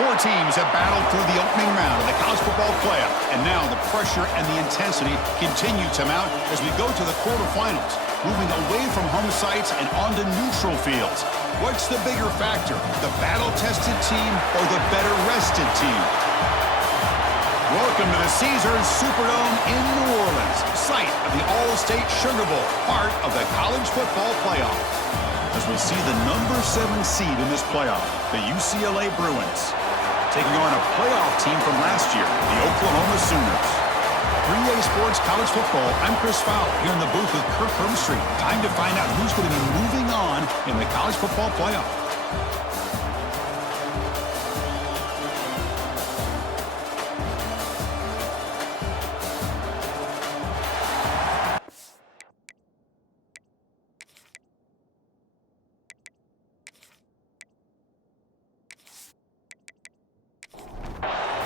Four teams have battled through the opening round of the college football playoff, and now the pressure and the intensity continue to mount as we go to the quarterfinals, moving away from home sites and onto neutral fields. What's the bigger factor, the battle-tested team or the better-rested team? Welcome to the Caesars Superdome in New Orleans, site of the All-State Sugar Bowl, part of the college football playoff. As we see the number 7 seed in this playoff, the UCLA Bruins, taking on a playoff team from last year, the Oklahoma Sooners. 3A Sports College Football, I'm Chris Fowler, here in the booth with Kirk Hermstreet. Time to find out who's going to be moving on in the college football playoff.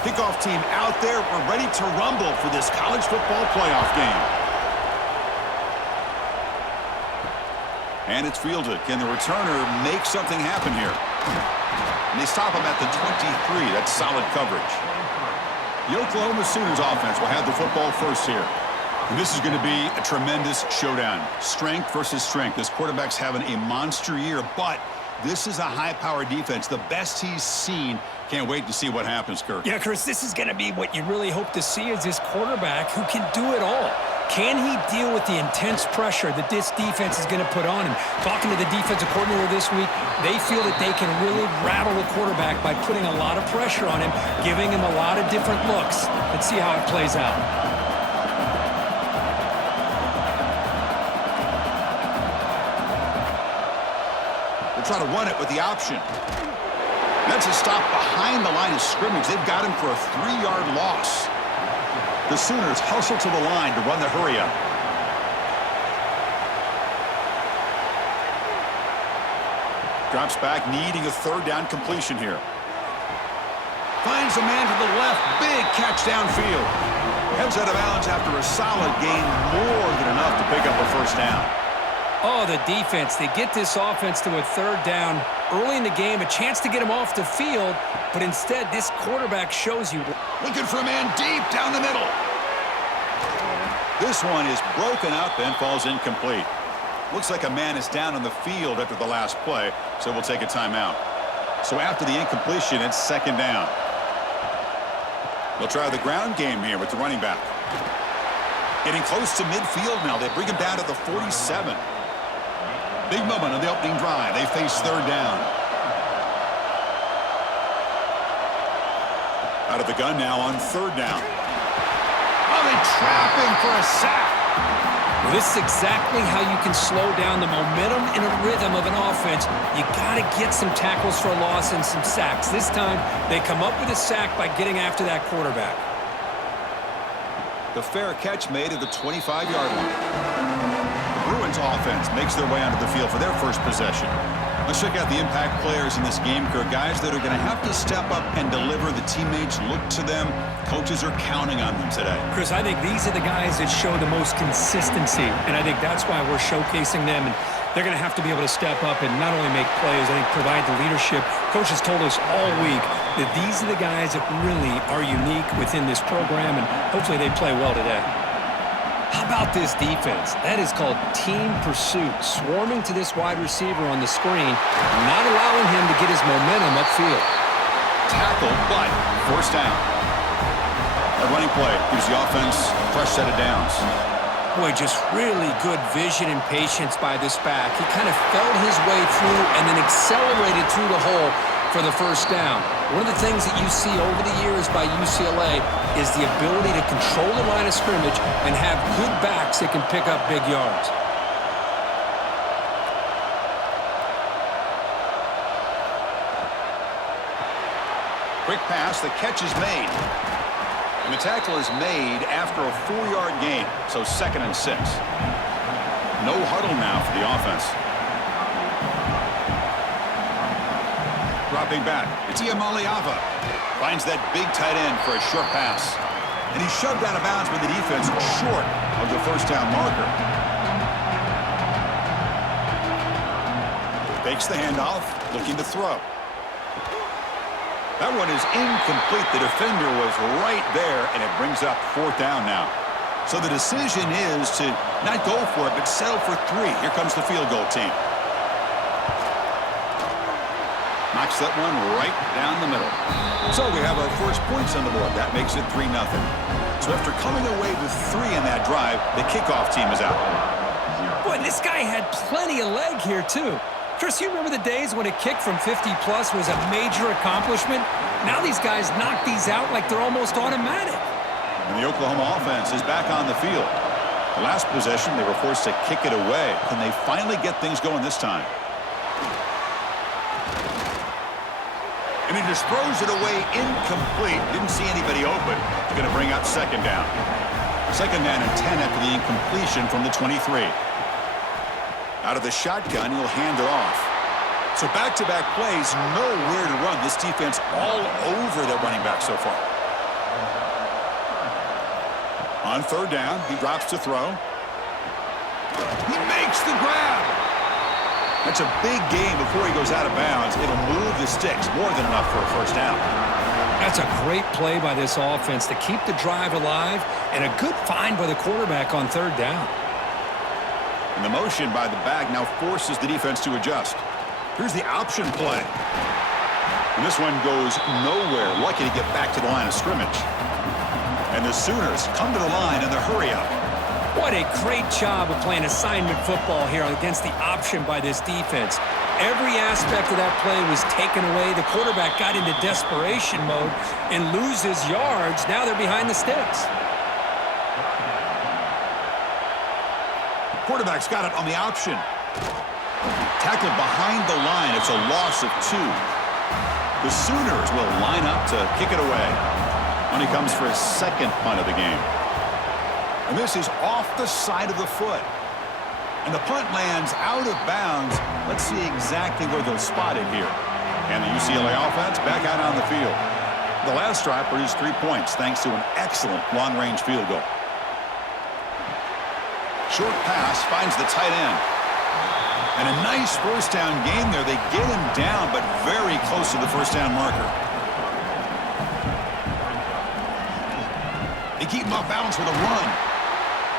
Kickoff team out there. We're ready to rumble for this college football playoff game. And it's fielded. Can the returner make something happen here? And they stop him at the 23. That's solid coverage. The Oklahoma Sooners offense will have the football first here. And this is going to be a tremendous showdown. Strength versus strength. This quarterback's having a monster year, but this is a high-powered defense, the best he's seen. Can't wait to see what happens, Kirk. Yeah, Chris, this is going to be what you really hope to see is this quarterback who can do it all. Can he deal with the intense pressure that this defense is going to put on him? Talking to the defensive coordinator this week, they feel that they can really rattle the quarterback by putting a lot of pressure on him, giving him a lot of different looks. Let's see how it plays out. Try to run it with the option. That's a stop behind the line of scrimmage. They've got him for a 3-yard loss. The Sooners hustle to the line to run the hurry up. Drops back, needing a third down completion here. Finds a man to the left. Big catch downfield. Heads out of bounds after a solid gain, more than enough to pick up a first down. Oh, the defense. They get this offense to a third down early in the game, a chance to get him off the field, but instead this quarterback shows you. Looking for a man deep down the middle. This one is broken up and falls incomplete. Looks like a man is down on the field after the last play, so we'll take a timeout. So after the incompletion, it's second down. They'll try the ground game here with the running back. Getting close to midfield now. They bring him down to the 47. Big moment on the opening drive. They face third down. Out of the gun now on third down. Oh, they trap him for a sack. Well, this is exactly how you can slow down the momentum and a rhythm of an offense. You got to get some tackles for a loss and some sacks. This time, they come up with a sack by getting after that quarterback. The fair catch made at the 25-yard line. Bruins offense makes their way onto the field for their first possession. Let's check out the impact players in this game, Kirk. Guys that are going to have to step up and deliver. The teammates look to them. Coaches are counting on them today. Chris, I think these are the guys that show the most consistency, and I think that's why we're showcasing them. And they're going to have to be able to step up and not only make plays, I think provide the leadership. Coaches told us all week that these are the guys that really are unique within this program, and hopefully they play well today. How about this defense? That is called team pursuit. Swarming to this wide receiver on the screen, not allowing him to get his momentum upfield. Tackle, but first down. That running play gives the offense a fresh set of downs. Boy, just really good vision and patience by this back. He kind of felt his way through and then accelerated through the hole for the first down. One of the things that you see over the years by UCLA is the ability to control the line of scrimmage and have good backs that can pick up big yards. Quick pass, the catch is made. And the tackle is made after a 4-yard gain, so 2nd and 6. No huddle now for the offense. Dropping back, it's Iamaleava. Finds that big tight end for a short pass. And he's shoved out of bounds with the defense short of the first down marker. Fakes the handoff, looking to throw. That one is incomplete. The defender was right there, and it brings up 4th down now. So the decision is to not go for it, but settle for 3. Here comes the field goal team. Knocks that one right down the middle. So we have our first points on the board. That makes it 3-0. So after coming away with 3 in that drive, the kickoff team is out. Boy, this guy had plenty of leg here, too. Chris, you remember the days when a kick from 50-plus was a major accomplishment? Now these guys knock these out like they're almost automatic. And the Oklahoma offense is back on the field. The last possession, they were forced to kick it away. Can they finally get things going this time? And he just throws it away incomplete. Didn't see anybody open. It's going to bring up 2nd down. 2nd down and 10 after the incompletion from the 23. Out of the shotgun, he'll hand it off. So back-to-back plays, nowhere to run. This defense all over the running back so far. On 3rd down, he drops to throw. He makes the grab. That's a big gain before he goes out of bounds. It'll move the sticks, more than enough for a 1st down. That's a great play by this offense to keep the drive alive, and a good find by the quarterback on 3rd down. And the motion by the back now forces the defense to adjust. Here's the option play. And this one goes nowhere. Lucky to get back to the line of scrimmage. And the Sooners come to the line in the hurry-up. What a great job of playing assignment football here against the option by this defense. Every aspect of that play was taken away. The quarterback got into desperation mode and loses yards. Now they're behind the sticks. Quarterback's got it on the option. Tackled behind the line. It's a loss of 2. The Sooners will line up to kick it away. When he comes for his 2nd punt of the game. And this is off the side of the foot. And the punt lands out of bounds. Let's see exactly where they'll spot it here. And the UCLA offense back out on the field. The last drive produced 3 points thanks to an excellent long-range field goal. Short pass finds the tight end. And a nice 1st down game there. They get him down, but very close to the 1st down marker. They keep him off balance with a run.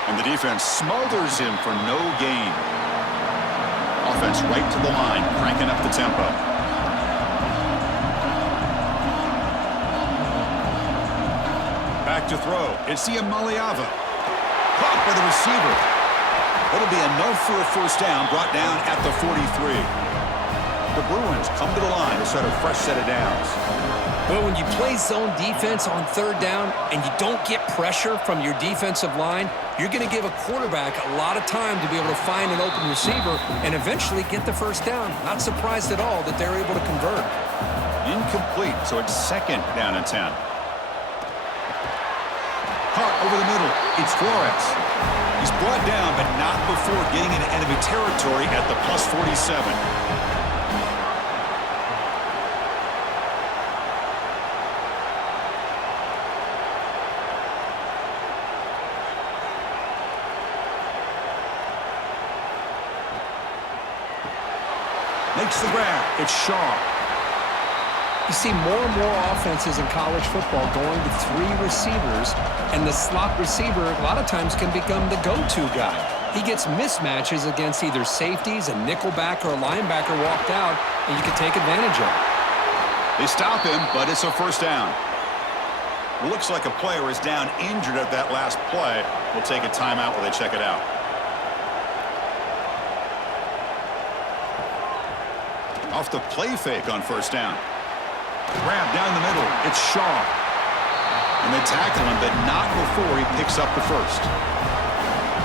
And the defense smothers him for no gain. Offense right to the line, cranking up the tempo. Back to throw. It's Maliava. Caught by the receiver. It'll be enough for a 1st down, brought down at the 43. The Bruins come to the line to start a fresh set of downs. But when you play zone defense on 3rd down and you don't get pressure from your defensive line, you're going to give a quarterback a lot of time to be able to find an open receiver and eventually get the 1st down. Not surprised at all that they're able to convert. Incomplete, so it's 2nd down and 10. Caught over the middle. It's Flores. He's brought down, but not before getting into enemy territory at the plus 47. Makes the grab. It's Shaw. You see more and more offenses in college football going to 3 receivers, and the slot receiver a lot of times can become the go-to guy. He gets mismatches against either safeties, a nickelback, or a linebacker walked out, and you can take advantage of it. They stop him, but it's a 1st down. It looks like a player is down injured at that last play. We'll take a timeout while they check it out. Off the play fake on 1st down. Grab down the middle. It's Shaw. And they tackle him, but not before he picks up the 1st.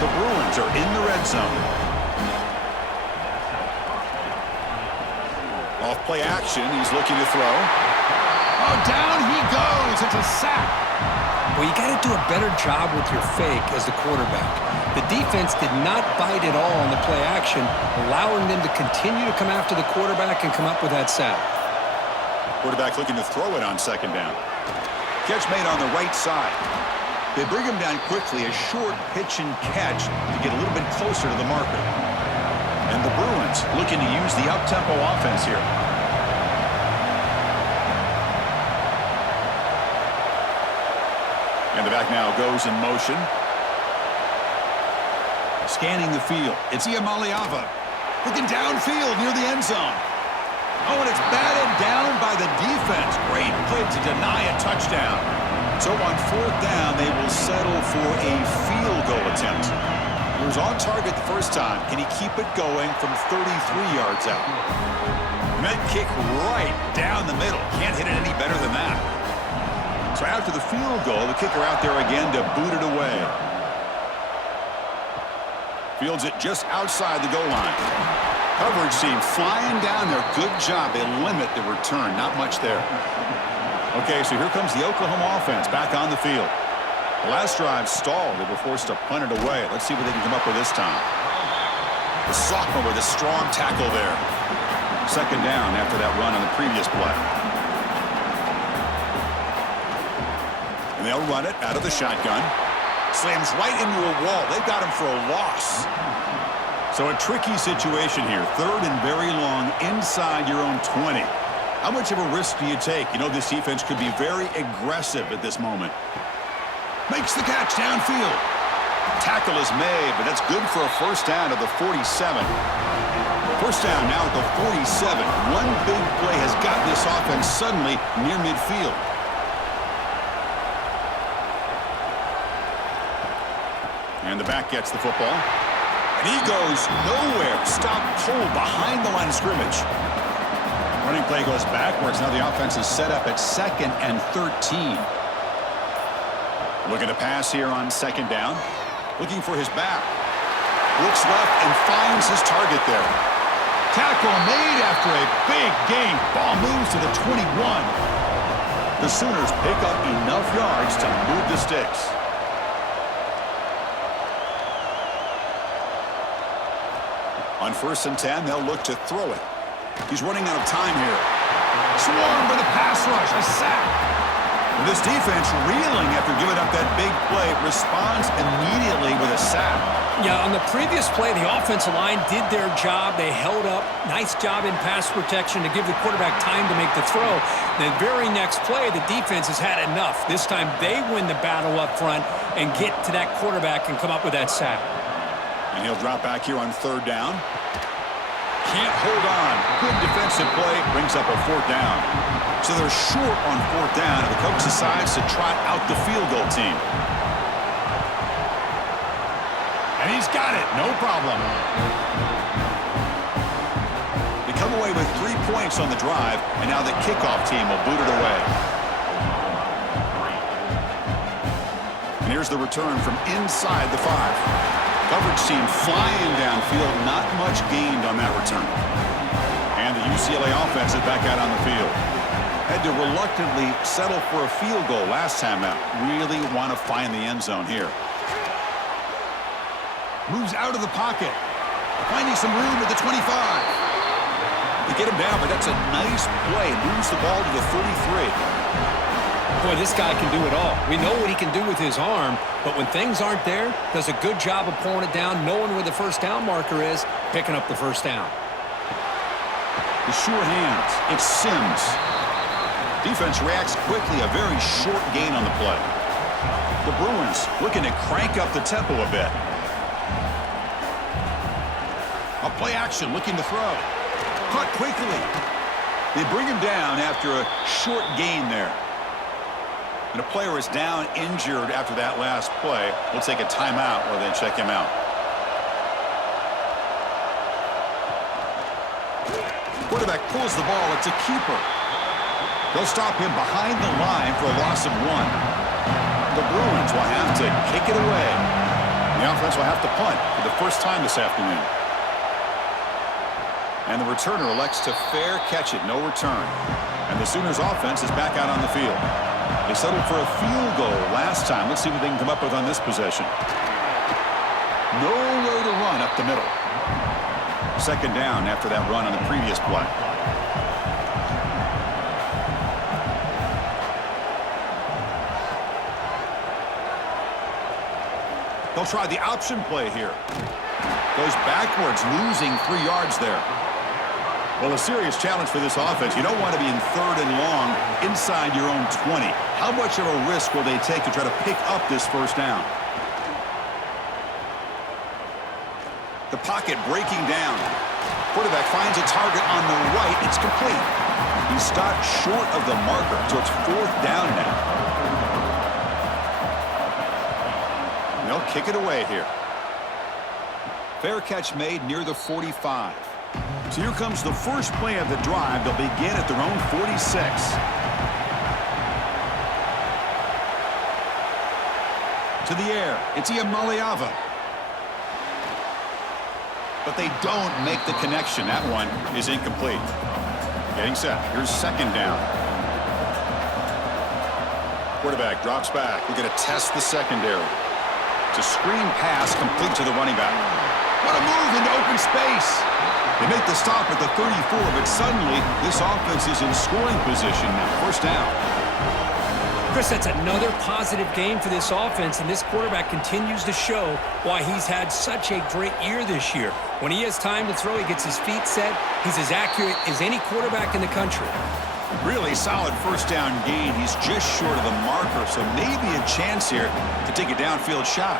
The Bruins are in the red zone. Off play action. He's looking to throw. Oh, down he goes. It's a sack. Well, you got to do a better job with your fake as the quarterback. The defense did not bite at all on the play action, allowing them to continue to come after the quarterback and come up with that sack. Quarterback looking to throw it on 2nd down. Catch made on the right side. They bring him down quickly, a short pitch and catch to get a little bit closer to the marker. And the Bruins looking to use the up-tempo offense here. And the back now goes in motion. Scanning the field. It's Iamaleava. Looking downfield near the end zone. Oh, and it's batted down by the defense. Great play to deny a touchdown. So on fourth down, they will settle for a field goal attempt. He was on target the first time. Can he keep it going from 33 yards out? Met kick right down the middle. Can't hit it any better than that. So after the field goal, the kicker out there again to boot it away. Fields it just outside the goal line. Coverage team flying down there. Good job. They limit the return. Not much there. Okay, so here comes the Oklahoma offense back on the field. The last drive stalled. They were forced to punt it away. Let's see what they can come up with this time. The sophomore with a strong tackle there. Second down after that run on the previous play. And they'll run it out of the shotgun. Slams right into a wall. They've got him for a loss. So a tricky situation here. Third and very long inside your own 20. How much of a risk do you take? You know this defense could be very aggressive at this moment. Makes the catch downfield. Tackle is made, but that's good for a first down to the 47. First down now at the 47. One big play has gotten this offense suddenly near midfield. And the back gets the football. And he goes nowhere. Stopped cold behind the line of scrimmage. Running play goes backwards. Now the offense is set up at 2nd and 13. Looking to pass here on second down. Looking for his back. Looks left and finds his target there. Tackle made after a big gain. Ball moves to the 21. The Sooners pick up enough yards to move the sticks. On 1st and 10, they'll look to throw it. He's running out of time here. Swarmed by the pass rush. A sack. This defense reeling after giving up that big play. Responds immediately with a sack. Yeah, on the previous play, the offensive line did their job. They held up. Nice job in pass protection to give the quarterback time to make the throw. The very next play, the defense has had enough. This time they win the battle up front and get to that quarterback and come up with that sack. And he'll drop back here on 3rd down. Can't hold on. Good defensive play. Brings up a 4th down. So they're short on 4th down, and the coach decides to trot out the field goal team. And he's got it. No problem. They come away with 3 points on the drive, and now the kickoff team will boot it away. And here's the return from inside the 5. Coverage team flying downfield. Not much gained on that return. And the UCLA offense is back out on the field. Had to reluctantly settle for a field goal last time out. Really want to find the end zone here. Moves out of the pocket. Finding some room at the 25. They get him down, but that's a nice play. Moves the ball to the 33. Boy, this guy can do it all. We know what he can do with his arm, but when things aren't there, does a good job of pulling it down, knowing where the first down marker is, picking up the first down. The sure hands. It's Sims. Defense reacts quickly. A very short gain on the play. The Bruins looking to crank up the tempo a bit. A play action, looking to throw. Caught quickly. They bring him down after a short gain there. And a player is down injured after that last play. We'll take a timeout while they check him out. Quarterback pulls the ball. It's a keeper. They'll stop him behind the line for a loss of 1. The Bruins will have to kick it away. The offense will have to punt for the first time this afternoon. And the returner elects to fair catch it. No return. And the Sooners offense is back out on the field. They settled for a field goal last time. Let's see what they can come up with on this possession. Nowhere to run up the middle. Second down after that run on the previous play. They'll try the option play here. Goes backwards, losing 3 yards there. Well, a serious challenge for this offense. You don't want to be in 3rd and long inside your own 20. How much of a risk will they take to try to pick up this first down? The pocket breaking down. Quarterback finds a target on the right. It's complete. He stopped short of the marker, so it's 4th down now. They'll kick it away here. Fair catch made near the 45. So here comes the first play of the drive. They'll begin at their own 46. To the air. It's Iamaleava. But they don't make the connection. That one is incomplete. Getting set. Here's 2nd down. Quarterback drops back. We're going to test the secondary. It's a screen pass complete to the running back. What a move into open space. They make the stop at the 34, but suddenly this offense is in scoring position now. First down. Chris, that's another positive game for this offense, and this quarterback continues to show why he's had such a great year this year. When he has time to throw, he gets his feet set. He's as accurate as any quarterback in the country. Really solid first down gain. He's just short of the marker, so maybe a chance here to take a downfield shot.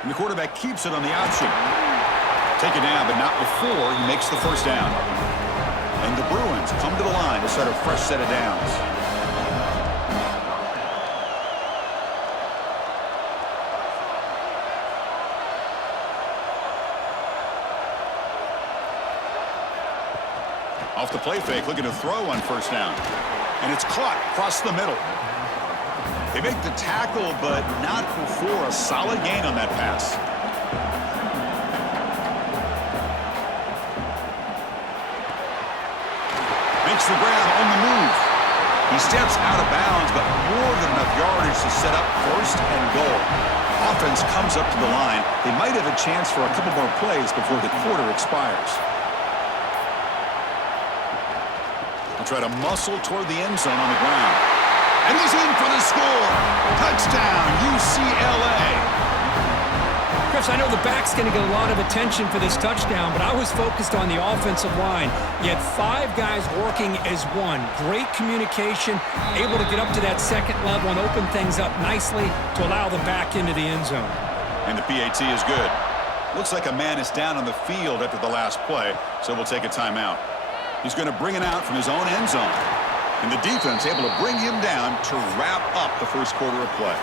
And the quarterback keeps it on the option. Take it down, but not before he makes the first down. And the Bruins come to the line to start a fresh set of downs. Off the play fake, looking to throw on first down. And it's caught across the middle. They make the tackle, but not before a solid gain on that pass. Makes the grab on the move. He steps out of bounds, but more than enough yardage to set up 1st and goal. Offense comes up to the line. They might have a chance for a couple more plays before the quarter expires. They'll try to muscle toward the end zone on the ground. And he's in for the score. Touchdown, UCLA. Chris, I know the back's going to get a lot of attention for this touchdown, but I was focused on the offensive line. You had 5 guys working as one. Great communication, able to get up to that 2nd level and open things up nicely to allow the back into the end zone. And the PAT is good. Looks like a man is down on the field after the last play, so we'll take a timeout. He's going to bring it out from his own end zone. And the defense able to bring him down to wrap up the first quarter of play.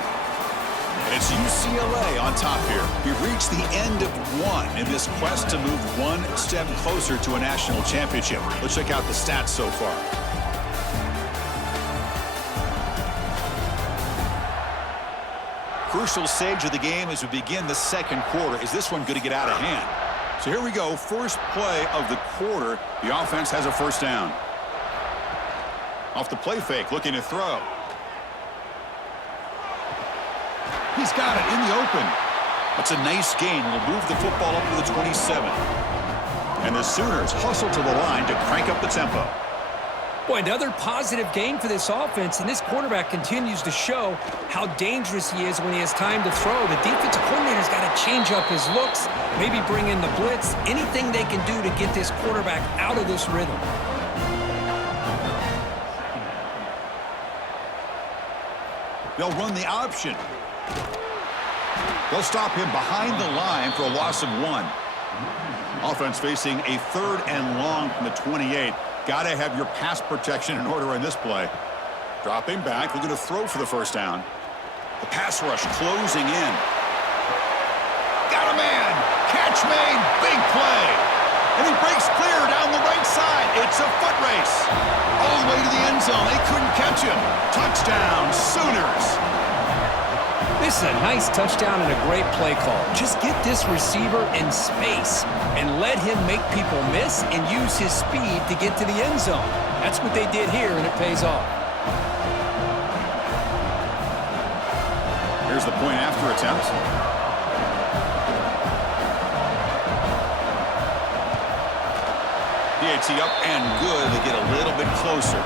And it's UCLA on top here. We've reached the end of one in this quest to move one step closer to a national championship. Let's check out the stats so far. Crucial stage of the game as we begin the 2nd quarter. Is this one going to get out of hand? So here we go. First play of the quarter. The offense has a first down. Off the play fake, looking to throw. He's got it in the open. That's a nice gain. Will move the football up to the 27. And the Sooners hustle to the line to crank up the tempo. Boy, another positive gain for this offense, and this quarterback continues to show how dangerous he is when he has time to throw. The defensive coordinator's got to change up his looks, maybe bring in the blitz, anything they can do to get this quarterback out of this rhythm. They'll run the option. They'll stop him behind the line for a loss of 1. Offense facing a 3rd and long from the 28. Got to have your pass protection in order in this play. Dropping back, looking to throw for the first down. The pass rush closing in. Got a man. Catch made. Big play. And he breaks clear down the right side. It's a foot race. All the way to the end zone. They couldn't catch him. Touchdown, Sooners. This is a nice touchdown and a great play call. Just get this receiver in space and let him make people miss and use his speed to get to the end zone. That's what they did here, and it pays off. Here's the point after attempt. PAT up and good. They get a little bit closer.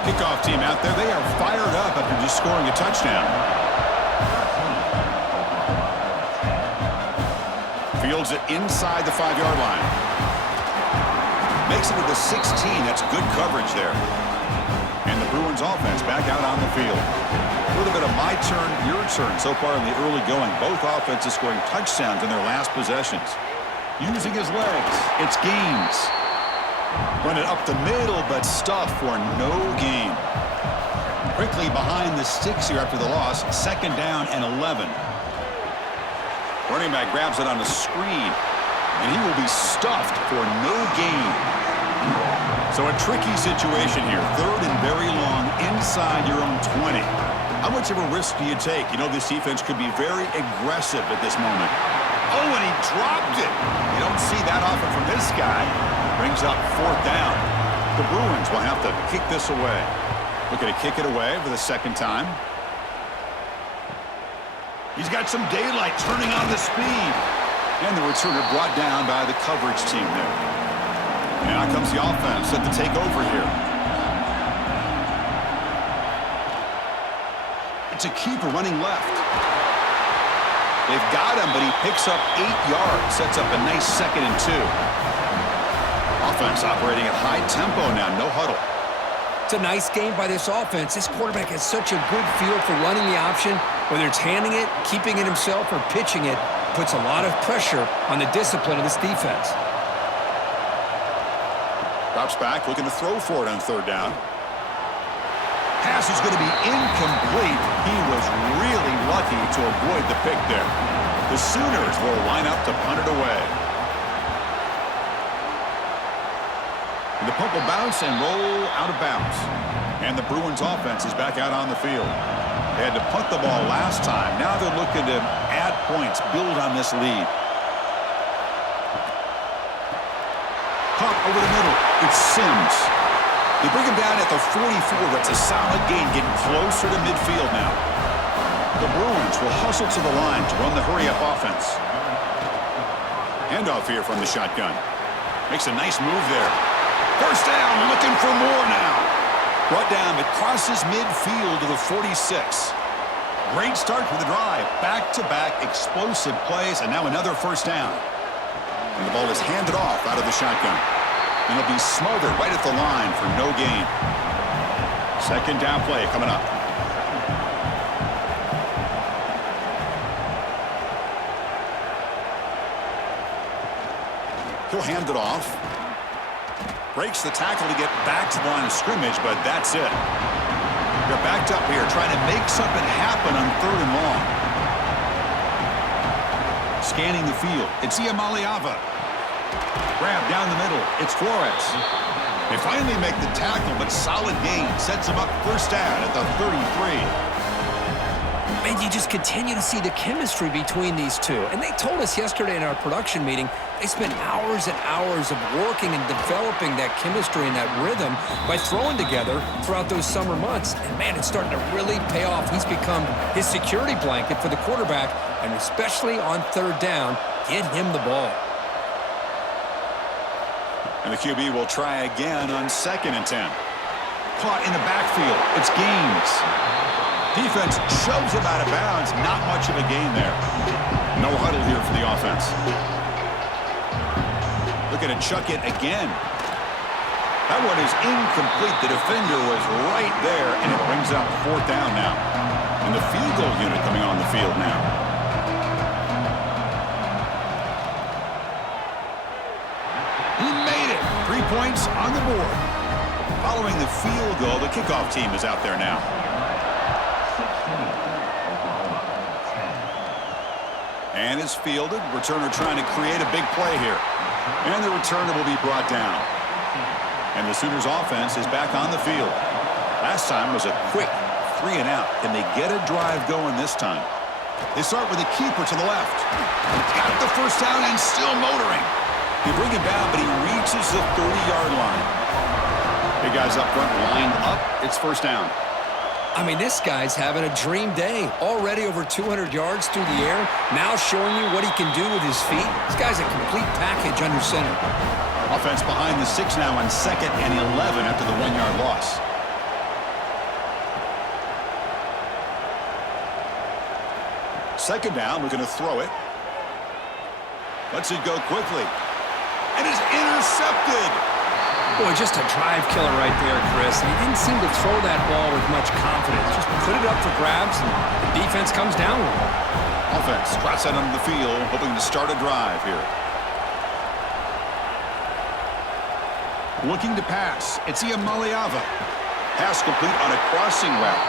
Kickoff team out there. They are fired up after just scoring a touchdown. Field Fields it inside the 5-yard line. Makes it to the 16. That's good coverage there. And the Bruins offense back out on the field. A little bit of my turn, your turn so far in the early going. Both offenses scoring touchdowns in their last possessions. Using his legs, it's Gaines. Run it up the middle, but stuffed for no gain. Quickly behind the sticks here after the loss. 2nd down and 11. Running back grabs it on the screen, and he will be stuffed for no gain. So a tricky situation here. 3rd and very long inside your own 20. How much of a risk do you take? You know, this defense could be very aggressive at this moment. Oh, and he dropped it. You don't see that often from this guy. Brings up 4th down. The Bruins will have to kick this away. Looking to kick it away for the 2nd time. He's got some daylight, turning on the speed. And the returner brought down by the coverage team there. And out comes the offense set to take over here. It's a keeper running left. They've got him, but he picks up 8 yards. Sets up a nice 2nd and 2. Offense operating at high tempo now. No huddle. It's a nice game by this offense. This quarterback has such a good feel for running the option. Whether it's handing it, keeping it himself, or pitching it, puts a lot of pressure on the discipline of this defense. Drops back, looking to throw for it on 3rd down. Pass is going to be incomplete. He was really lucky to avoid the pick there. The Sooners will line up to punt it away. And the punt will bounce and roll out of bounds. And the Bruins offense is back out on the field. They had to punt the ball last time. Now they're looking to add points, build on this lead. Punt over the middle. It's Sims. They bring him down at the 44. That's a solid gain, getting closer to midfield now. The Bruins will hustle to the line to run the hurry-up offense. Handoff here from the shotgun. Makes a nice move there. 1st down, looking for more now. Brought down, but crosses midfield to the 46. Great start for the drive. Back-to-back explosive plays, and now another 1st down. And the ball is handed off out of the shotgun. And it'll be smothered right at the line for no gain. 2nd down play coming up. He'll hand it off. Breaks the tackle to get back to the line of scrimmage, but that's it. They're backed up here trying to make something happen on 3rd and long. Scanning the field. It's Iamaleava. Grab down the middle. It's Flores. They finally make the tackle, but solid gain. Sets them up 1st down at the 33. And you just continue to see the chemistry between these two. And they told us yesterday in our production meeting, they spent hours and hours of working and developing that chemistry and that rhythm by throwing together throughout those summer months. And, man, it's starting to really pay off. He's become his security blanket for the quarterback, and especially on 3rd down, get him the ball. And the QB will try again on 2nd and 10. Caught in the backfield. It's Gaines. Defense shoves him out of bounds. Not much of a gain there. No huddle here for the offense. Looking to chuck it again. That one is incomplete. The defender was right there, and it brings up 4th down now. And the field goal unit coming on the field now. He made it. 3 points on the board. Following the field goal, the kickoff team is out there now. And it's fielded. Returner trying to create a big play here. And the returner will be brought down. And the Sooners offense is back on the field. Last time was a quick 3 and out. Can they get a drive going this time? They start with a keeper to the left. Got the 1st down and still motoring. They bring him down, but he reaches the 30-yard line. Big guys up front lined up. It's 1st down. I mean, this guy's having a dream day. Already over 200 yards through the air. Now showing you what he can do with his feet. This guy's a complete package under center. Offense behind the 6 now on 2nd and 11 after the 1-yard loss. Second down, we're going to throw it. Lets it go quickly. And is intercepted. Boy, just a drive killer right there, Chris. He didn't seem to throw that ball with much confidence. Just put it up for grabs, and the defense comes down with it. Offense trots out onto the field, hoping to start a drive here. Looking to pass. It's Iamaleava. Pass complete on a crossing route.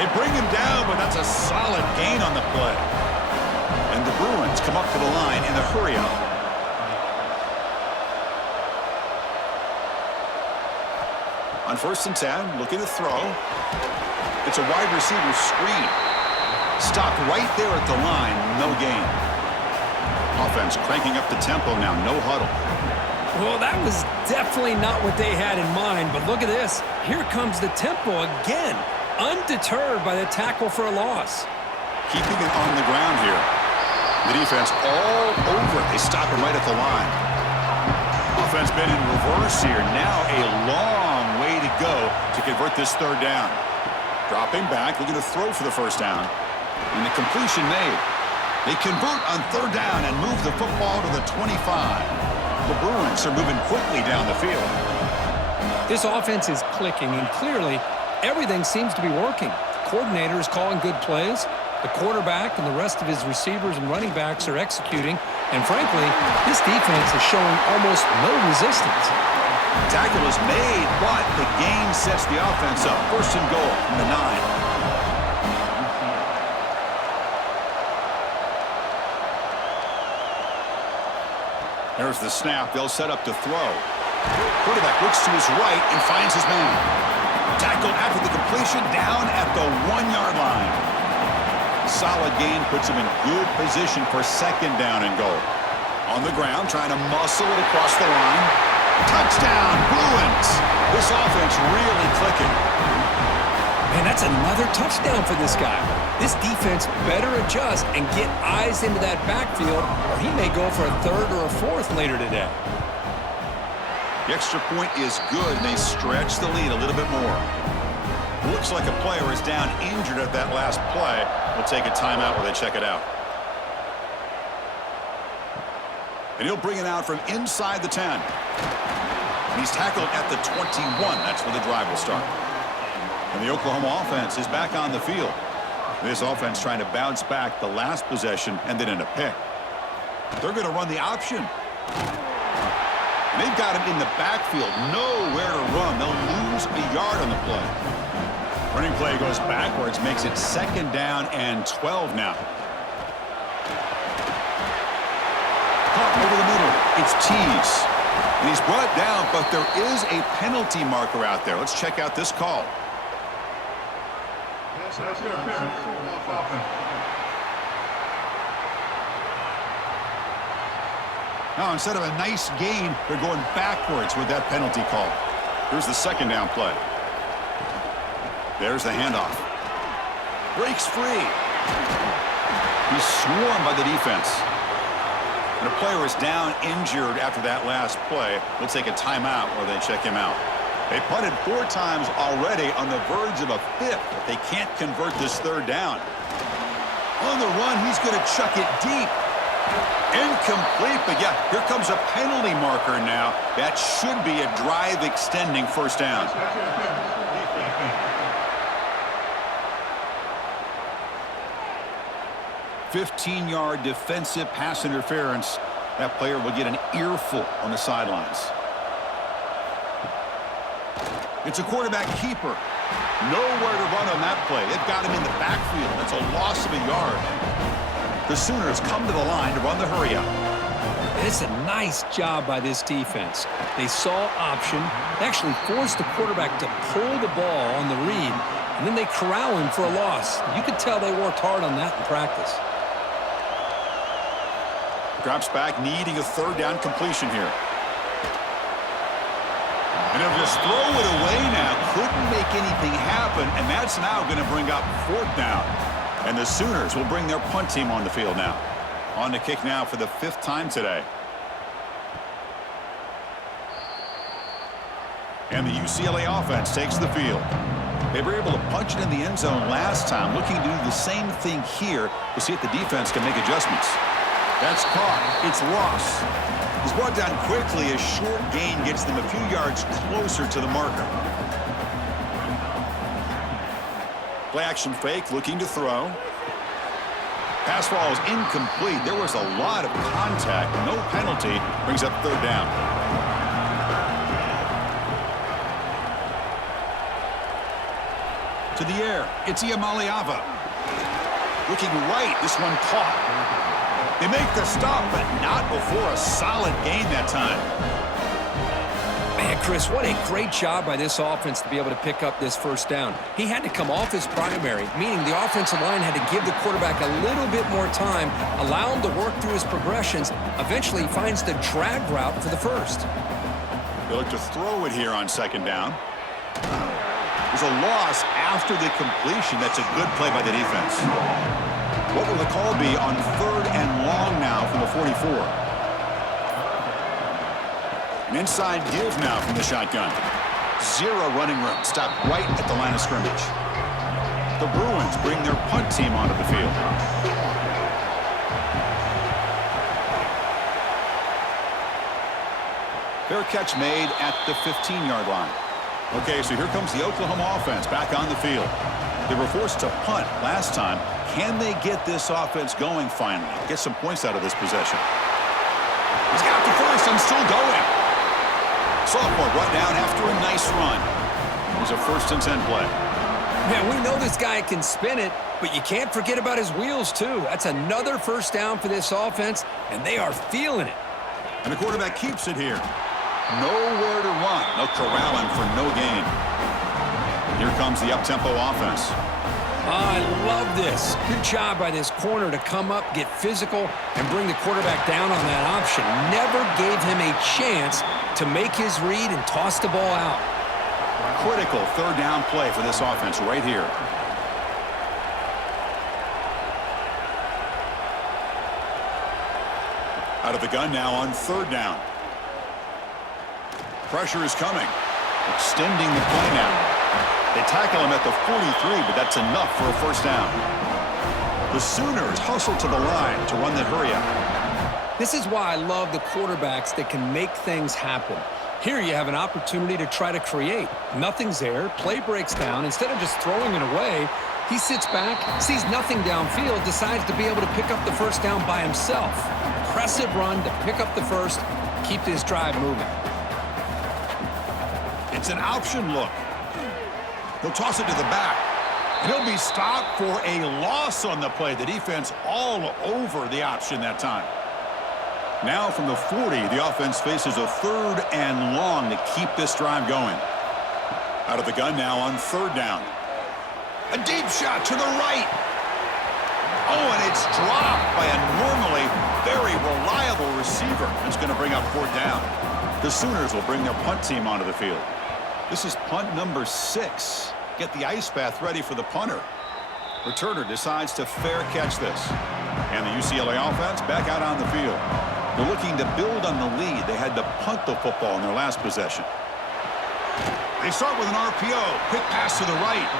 They bring him down, but that's a solid gain on the play. And the Bruins come up to the line in the hurry-up. On 1st and 10, looking to throw. It's a wide receiver screen. Stopped right there at the line, no gain. Offense cranking up the tempo now, no huddle. Well, that was definitely not what they had in mind, but look at this. Here comes the tempo again, undeterred by the tackle for a loss. Keeping it on the ground here. The defense all over it. They stop him right at the line. Offense been in reverse here. Now a long way to go to convert this 3rd down. Dropping back, looking to throw for the 1st down. And the completion made. They convert on 3rd down and move the football to the 25. The Bruins are moving quickly down the field. This offense is clicking, and clearly everything seems to be working. The coordinator is calling good plays. The quarterback and the rest of his receivers and running backs are executing. And frankly, this defense is showing almost no resistance. Tackle is made, but the gain sets the offense up. 1st and goal from the 9. There's the snap. They'll set up to throw. Quarterback looks to his right and finds his man. Tackled after the completion, down at the 1-yard line. Solid gain puts him in good position for 2nd down and goal. On the ground, trying to muscle it across the line. Touchdown, Bruins! This offense really clicking. Man, that's another touchdown for this guy. This defense better adjust and get eyes into that backfield, or he may go for a 3rd or a 4th later today. The extra point is good, and they stretch the lead a little bit more. Looks like a player is down injured at that last play. We'll take a timeout where they check it out. And he'll bring it out from inside the 10. And he's tackled at the 21. That's where the drive will start. And the Oklahoma offense is back on the field. This offense trying to bounce back the last possession and then in a pick. They're going to run the option. And they've got him in the backfield. Nowhere to run. They'll lose a yard on the play. Running play goes backwards, makes it 2nd down and 12 now. Caught over the middle. It's Tease. And he's brought down, but there is a penalty marker out there. Let's check out this call. Now, instead of a nice gain, they're going backwards with that penalty call. Here's the 2nd down play. There's the handoff. Breaks free. He's swarmed by the defense. And a player is down injured after that last play. We'll take a timeout where they check him out. They punted 4 times already, on the verge of a 5th. But they can't convert this 3rd down. On the run, he's going to chuck it deep. Incomplete, but yeah, here comes a penalty marker now. That should be a drive-extending 1st down. "15-yard defensive pass interference." That player will get an earful on the sidelines. It's a quarterback keeper. Nowhere to run on that play. They've got him in the backfield. That's a loss of a yard. The Sooners come to the line to run the hurry-up. It's a nice job by this defense. They saw option, actually forced the quarterback to pull the ball on the read, and then they corral him for a loss. You could tell they worked hard on that in practice. Drops back, needing a 3rd down completion here. And he'll just throw it away now. Couldn't make anything happen, and that's now going to bring up 4th down. And the Sooners will bring their punt team on the field now. On the kick now for the 5th time today. And the UCLA offense takes the field. They were able to punch it in the end zone last time, looking to do the same thing here to see if the defense can make adjustments. That's caught. It's Ross. He's brought down quickly. A short gain gets them a few yards closer to the marker. Play action fake, looking to throw. Pass ball is incomplete. There was a lot of contact. No penalty. Brings up third down. To the air. It's Iamaleava. Looking right. This one caught. They make the stop, but not before a solid gain that time. Man, Chris, what a great job by this offense to be able to pick up this first down. He had to come off his primary, meaning the offensive line had to give the quarterback a little bit more time, allow him to work through his progressions. Eventually, he finds the drag route for the first. They look to throw it here on second down. There's a loss after the completion. That's a good play by the defense. What will the call be on third and long now from the 44? An inside give now from the shotgun. Zero running room. Stopped right at the line of scrimmage. The Bruins bring their punt team onto the field. Fair catch made at the 15-yard line. Okay, so here comes the Oklahoma offense back on the field. They were forced to punt last time. Can they get this offense going finally? Get some points out of this possession. He's got the first and still going. Sophomore brought down after a nice run. It was a 1st and 10 play. Man, we know this guy can spin it, but you can't forget about his wheels, too. That's another first down for this offense, and they are feeling it. And the quarterback keeps it here. Nowhere to run. No corralling for no gain. Here comes the up-tempo offense. I love this. Good job by this corner to come up, get physical, and bring the quarterback down on that option. Never gave him a chance to make his read and toss the ball out. Critical third down play for this offense right here. Out of the gun now on third down. Pressure is coming. Extending the play now. They tackle him at the 43, but that's enough for a first down. The Sooners hustle to the line to run the hurry-up. This is why I love the quarterbacks that can make things happen. Here you have an opportunity to try to create. Nothing's there. Play breaks down. Instead of just throwing it away, he sits back, sees nothing downfield, decides to be able to pick up the first down by himself. Impressive run to pick up the first, keep this drive moving. It's an option look. He'll toss it to the back. And he'll be stopped for a loss on the play. The defense all over the option that time. Now from the 40, the offense faces a third and long to keep this drive going. Out of the gun now on third down. A deep shot to the right. Oh, and it's dropped by a normally very reliable receiver. It's going to bring up fourth down. The Sooners will bring their punt team onto the field. This is punt number 6. Get the ice bath ready for the punter. Returner decides to fair catch this. And the UCLA offense back out on the field. They're looking to build on the lead. They had to punt the football in their last possession. They start with an RPO. Quick pass to the right.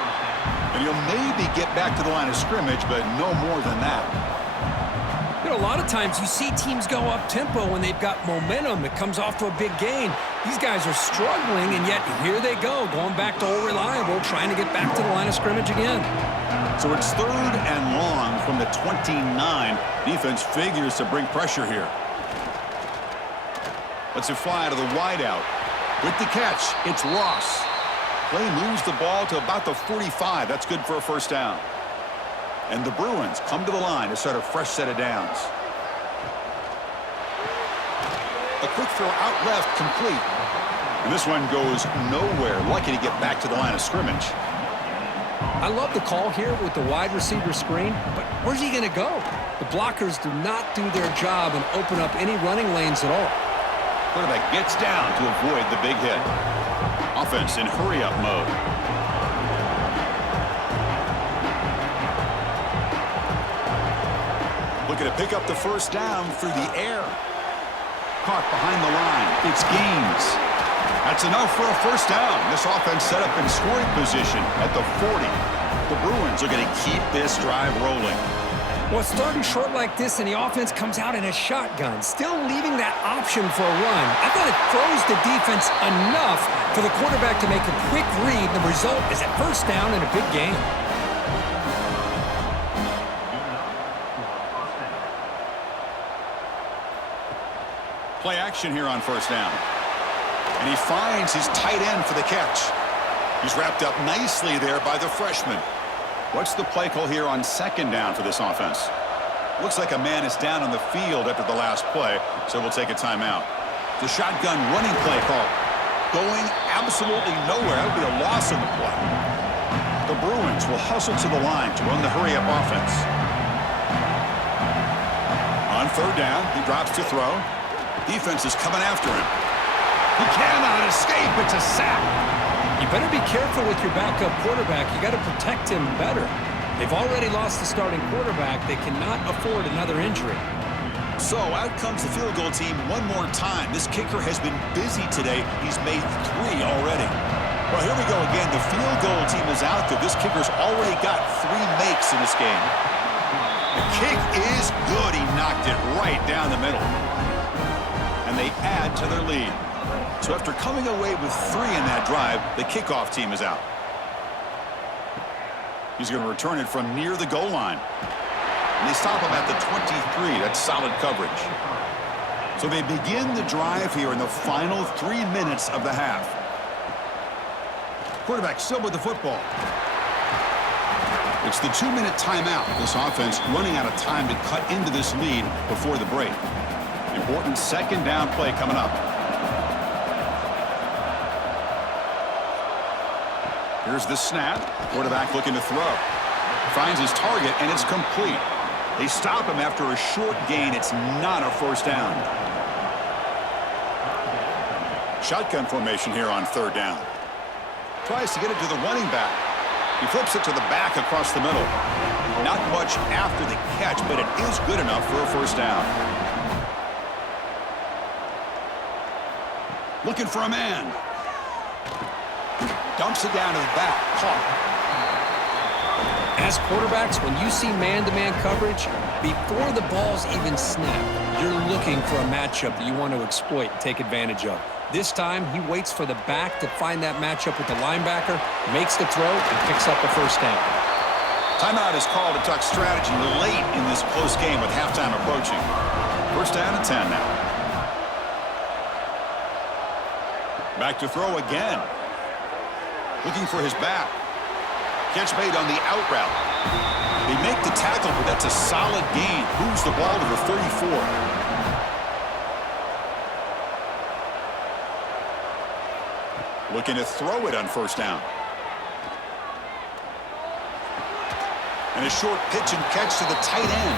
And he'll maybe get back to the line of scrimmage, but no more than that. You know, a lot of times you see teams go up-tempo when they've got momentum that comes off to a big gain. These guys are struggling, and yet here they go, going back to old reliable, trying to get back to the line of scrimmage again. So it's third and long from the 29. Defense figures to bring pressure here. Let's it fly to the wideout. With the catch, it's Ross. Play moves the ball to about the 45. That's good for a first down. And the Bruins come to the line to start a fresh set of downs. A quick throw out left, complete. And this one goes nowhere. Lucky to get back to the line of scrimmage. I love the call here with the wide receiver screen, but where's he going to go? The blockers do not do their job and open up any running lanes at all. Quarterback gets down to avoid the big hit. Offense in hurry-up mode. Looking to pick up the first down through the air. Caught behind the line. It's Gaines. That's enough for a first down. This offense set up in scoring position at the 40. The Bruins are going to keep this drive rolling. Well, it's third and short like this, and the offense comes out in a shotgun, still leaving that option for a run. I thought it throws the defense enough for the quarterback to make a quick read. The result is a first down in a big game. Play action here on first down. And he finds his tight end for the catch. He's wrapped up nicely there by the freshman. What's the play call here on second down for this offense? Looks like a man is down on the field after the last play, so we'll take a timeout. The shotgun running play call. Going absolutely nowhere. That would be a loss in the play. The Bruins will hustle to the line to run the hurry-up offense. On third down, he drops to throw. Defense is coming after him. He cannot escape. It's a sack. You better be careful with your backup quarterback. You got to protect him better. They've already lost the starting quarterback. They cannot afford another injury. So out comes the field goal team one more time. This kicker has been busy today. He's made 3 already. Well, here we go again. The field goal team is out there. This kicker's already got 3 makes in this game. The kick is good. He knocked it right down the middle. And they add to their lead. So after coming away with 3 in that drive, the kickoff team is out. He's going to return it from near the goal line. And they stop him at the 23. That's solid coverage. So they begin the drive here in the final 3 minutes of the half. Quarterback still with the football. It's the 2-minute timeout. This offense running out of time to cut into this lead before the break. Important second down play coming up. Here's the snap. Quarterback looking to throw. Finds his target, and it's complete. They stop him after a short gain. It's not a first down. Shotgun formation here on third down. Tries to get it to the running back. He flips it to the back across the middle. Not much after the catch, but it is good enough for a first down. Looking for a man. Dumps it down to the back. Caught. As quarterbacks, when you see man-to-man coverage, before the ball's even snapped, you're looking for a matchup that you want to exploit and take advantage of. This time, he waits for the back to find that matchup with the linebacker, makes the throw, and picks up the first down. Timeout is called to talk strategy late in this close game with halftime approaching. First down and 10 now. Back to throw again. Looking for his back. Catch made on the out route. They make the tackle, but that's a solid gain. Moves the ball to the 34. Looking to throw it on first down. And a short pitch and catch to the tight end.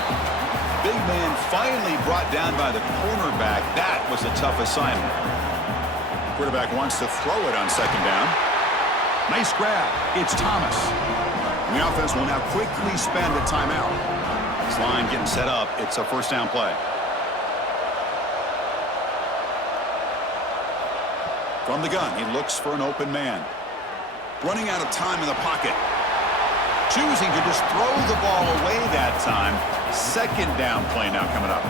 Big man finally brought down by the cornerback. That was a tough assignment. Quarterback wants to throw it on second down. Nice grab. It's Thomas. And the offense will now quickly spend a timeout. This line getting set up. It's a first down play. From the gun, he looks for an open man. Running out of time in the pocket. Choosing to just throw the ball away that time. Second down play now coming up.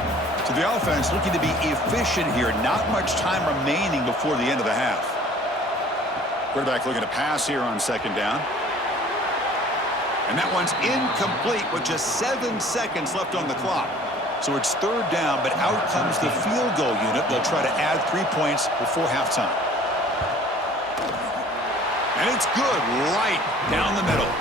So the offense looking to be efficient here. Not much time remaining before the end of the half. Quarterback looking to pass here on second down. And that one's incomplete with just 7 seconds left on the clock. So it's third down, but out comes the field goal unit. They'll try to add 3 points before halftime. And it's good right down the middle.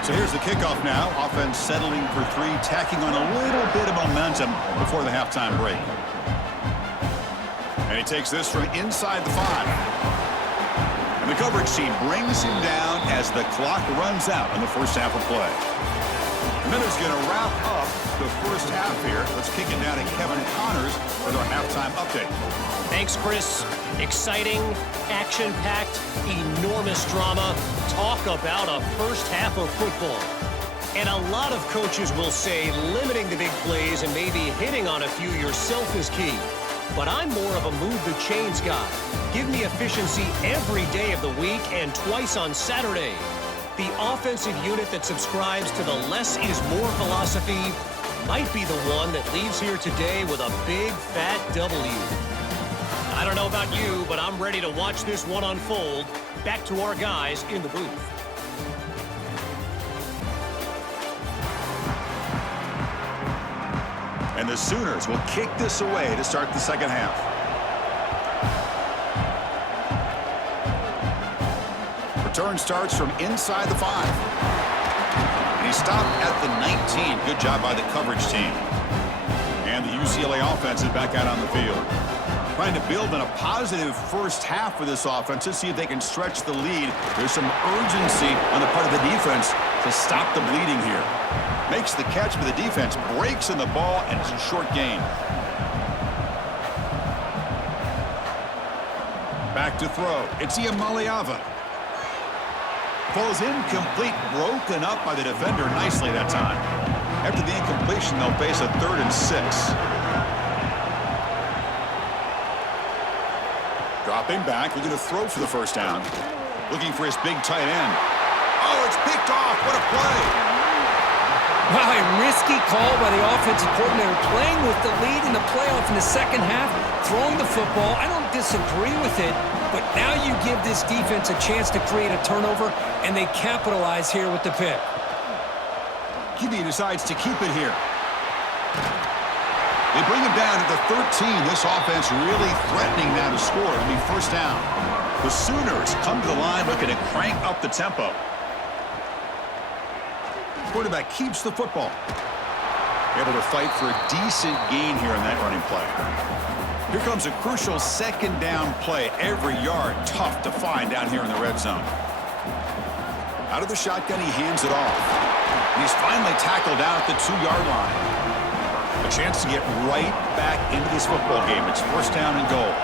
So here's the kickoff now. Offense settling for 3, tacking on a little bit of momentum before the halftime break. And he takes this from inside the 5. And the coverage team brings him down as the clock runs out in the first half of play. And then it's going to wrap up the first half here. Let's kick it down to Kevin Connors with our halftime update. Thanks, Chris. Exciting, action-packed, enormous drama. Talk about a first half of football. And a lot of coaches will say limiting the big plays and maybe hitting on a few yourself is key. But I'm more of a move-the-chains guy. Give me efficiency every day of the week and twice on Saturday. The offensive unit that subscribes to the less is more philosophy might be the one that leaves here today with a big, fat W. I don't know about you, but I'm ready to watch this one unfold. Back to our guys in the booth. And the Sooners will kick this away to start the second half. Return starts from inside the 5. And he stopped at the 19. Good job by the coverage team. And the UCLA offense is back out on the field. Trying to build in a positive first half for this offense to see if they can stretch the lead. There's some urgency on the part of the defense to stop the bleeding here. Makes the catch for the defense, breaks in the ball, and it's a short gain. Back to throw. It's Iamaleava. Falls incomplete, broken up by the defender nicely that time. After the incompletion, they'll face a 3rd and 6. Dropping back, looking to throw for the first down. Looking for his big tight end. Oh, it's picked off. What a play. Wow, a risky call by the offensive coordinator, playing with the lead in the playoff in the second half, throwing the football. I don't disagree with it, but now you give this defense a chance to create a turnover, and they capitalize here with the pick. QB decides to keep it here. They bring him down at the 13. This offense really threatening now to score. It'll be first down. The Sooners come to the line looking to crank up the tempo. Quarterback keeps the football. Able to fight for a decent gain here in that running play. Here comes a crucial second down play. Every yard tough to find down here in the red zone. Out of the shotgun, he hands it off. And he's finally tackled out at the 2-yard line. A chance to get right back into this football game. It's first down and goal.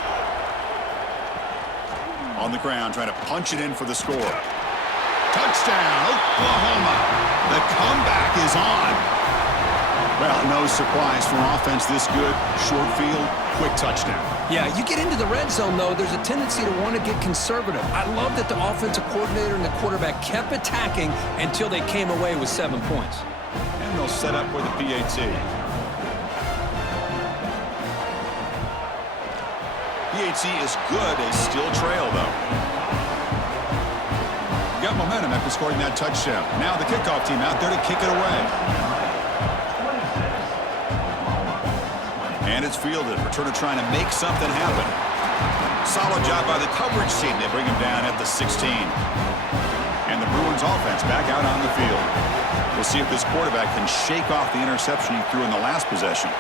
On the ground, trying to punch it in for the score. Touchdown, Oklahoma. The comeback is on. Well, no surprise for an offense this good. Short field, quick touchdown. Yeah, you get into the red zone, though, there's a tendency to want to get conservative. I love that the offensive coordinator and the quarterback kept attacking until they came away with 7 points. And they'll set up with a PAT. PAT is good. They still trail, though. Got momentum after scoring that touchdown. Now the kickoff team out there to kick it away. And it's fielded. Returner trying to make something happen. Solid job by the coverage team. They bring him down at the 16. And the Bruins offense back out on the field. We'll see if this quarterback can shake off the interception he threw in the last possession.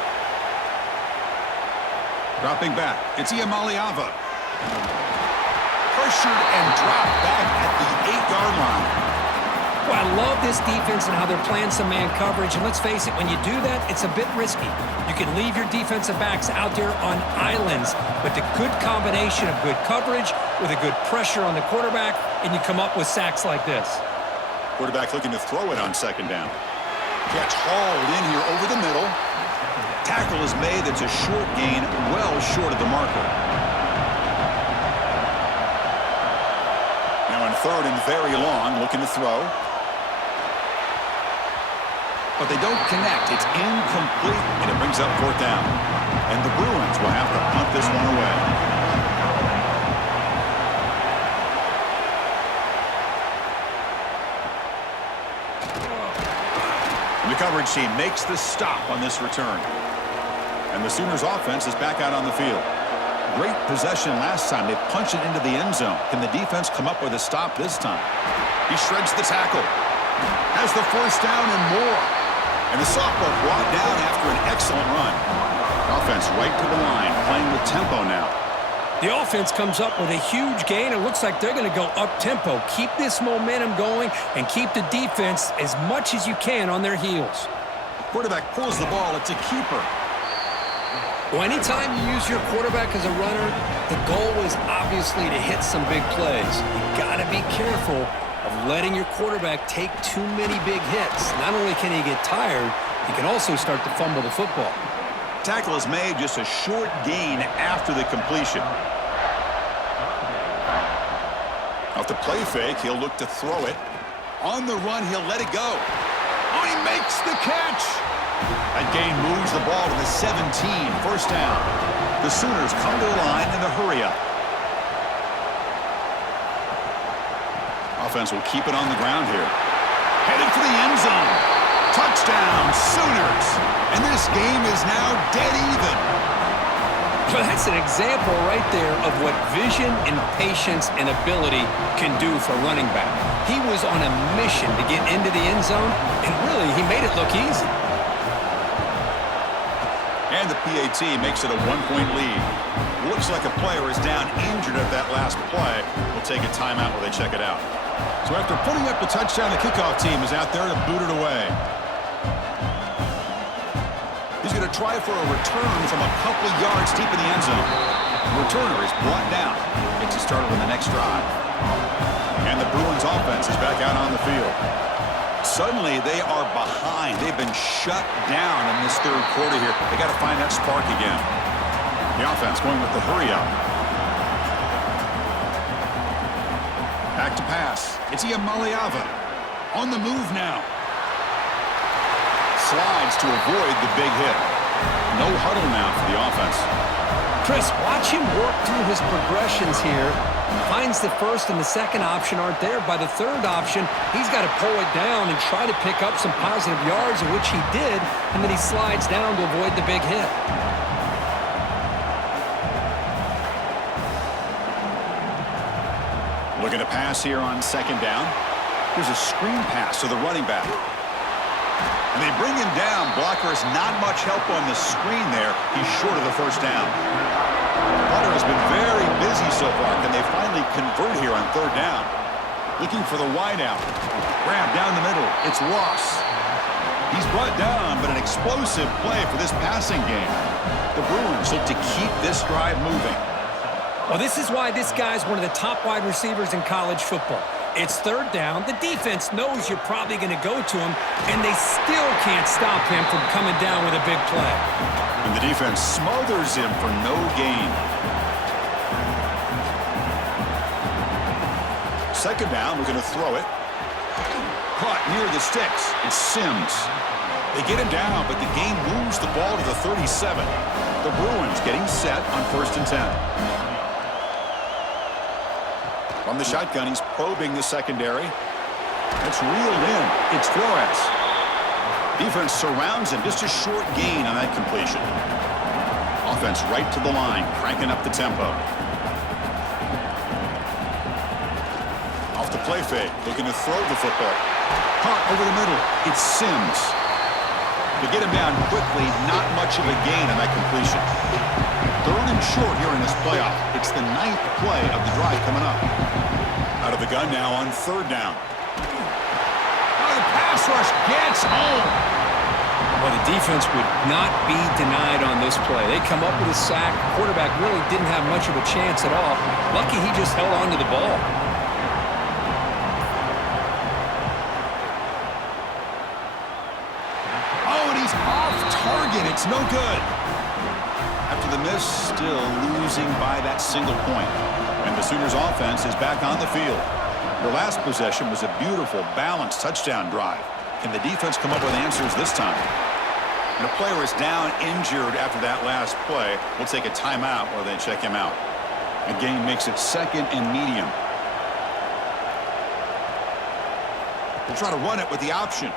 Dropping back. It's Iamaleava. Pressured and dropped back at the 8-yard line. Well, I love this defense and how they're playing some man coverage. And let's face it, when you do that, it's a bit risky. You can leave your defensive backs out there on islands, but the good combination of good coverage with a good pressure on the quarterback, and you come up with sacks like this. Quarterback looking to throw it on second down. Catch hauled in here over the middle. Tackle is made. That's a short gain, well short of the marker. Now on 3rd and very long, looking to throw. But they don't connect. It's incomplete, and it brings up 4th down. And the Bruins will have to punt this one away. And the coverage team makes the stop on this return. And the Sooners offense is back out on the field. Great possession last time. They punched it into the end zone. Can the defense come up with a stop this time? He shreds the tackle. Has the first down and more. And the sophomore brought down after an excellent run. Offense right to the line, playing with tempo now. The offense comes up with a huge gain. It looks like they're going to go up-tempo. Keep this momentum going and keep the defense as much as you can on their heels. Quarterback pulls the ball. It's a keeper. Well, anytime you use your quarterback as a runner, the goal is obviously to hit some big plays. You got to be careful of letting your quarterback take too many big hits. Not only can he get tired, he can also start to fumble the football. Tackle is made, just a short gain after the completion. Off the play fake, he'll look to throw it. On the run, he'll let it go. Oh, he makes the catch. That gain moves the ball to the 17, first down. The Sooners come to the line in the hurry-up. Offense will keep it on the ground here. Headed for the end zone. Touchdown, Sooners. And this game is now dead even. Well, that's an example right there of what vision and patience and ability can do for a running back. He was on a mission to get into the end zone, and really, he made it look easy. And the PAT makes it a one-point lead. Looks like a player is down injured at that last play. We'll take a timeout while they check it out. So after putting up the touchdown, the kickoff team is out there to boot it away. He's going to try for a return from a couple yards deep in the end zone. The returner is brought down. Gets you started on the next drive. And the Bruins offense is back out on the field. Suddenly, they are behind. They've been shut down in this third quarter here. They got to find that spark again. The offense going with the hurry-up. Back to pass. It's Iamaleava. On the move now. Slides to avoid the big hit. No huddle now for the offense. Chris, watch him work through his progressions here. Finds the first and the second option aren't there. By the third option, he's got to pull it down and try to pick up some positive yards, which he did, and then he slides down to avoid the big hit. Looking to pass here on second down. Here's a screen pass to the running back. And they bring him down. Blockers not much help on the screen there. He's short of the first down. Potter has been very busy so far. Can they finally convert here on third down? Looking for the wideout. Grab down the middle. It's Ross. He's brought down, but an explosive play for this passing game. The Bruins look to keep this drive moving. Well, this is why this guy's one of the top wide receivers in college football. It's third down. The defense knows you're probably going to go to him, and they still can't stop him from coming down with a big play. And the defense smothers him for no gain. Second down, we're going to throw it. Caught near the sticks. It's Sims. They get him down, but the game moves the ball to the 37. The Bruins getting set on 1st and 10. From the shotgun, he's probing the secondary. It's reeled in. It's Flores. Defense surrounds him. Just a short gain on that completion. Offense right to the line, cranking up the tempo. Off the play fake, looking to throw the football. Caught over the middle. It's Sims. To get him down quickly, not much of a gain on that completion. Third and short here in this playoff. It's the 9th play of the drive coming up. Out of the gun now on third down. Oh, the pass rush gets home. Well, the defense would not be denied on this play. They come up with a sack. Quarterback really didn't have much of a chance at all. Lucky he just held on to the ball. Oh, and he's off target. It's no good. After the miss, still losing by that single point. And the Sooners offense is back on the field. Their last possession was a beautiful, balanced touchdown drive. Can the defense come up with answers this time? And a player is down injured after that last play. We'll take a timeout while they check him out. The game makes it 2nd and medium. We'll try to run it with the option.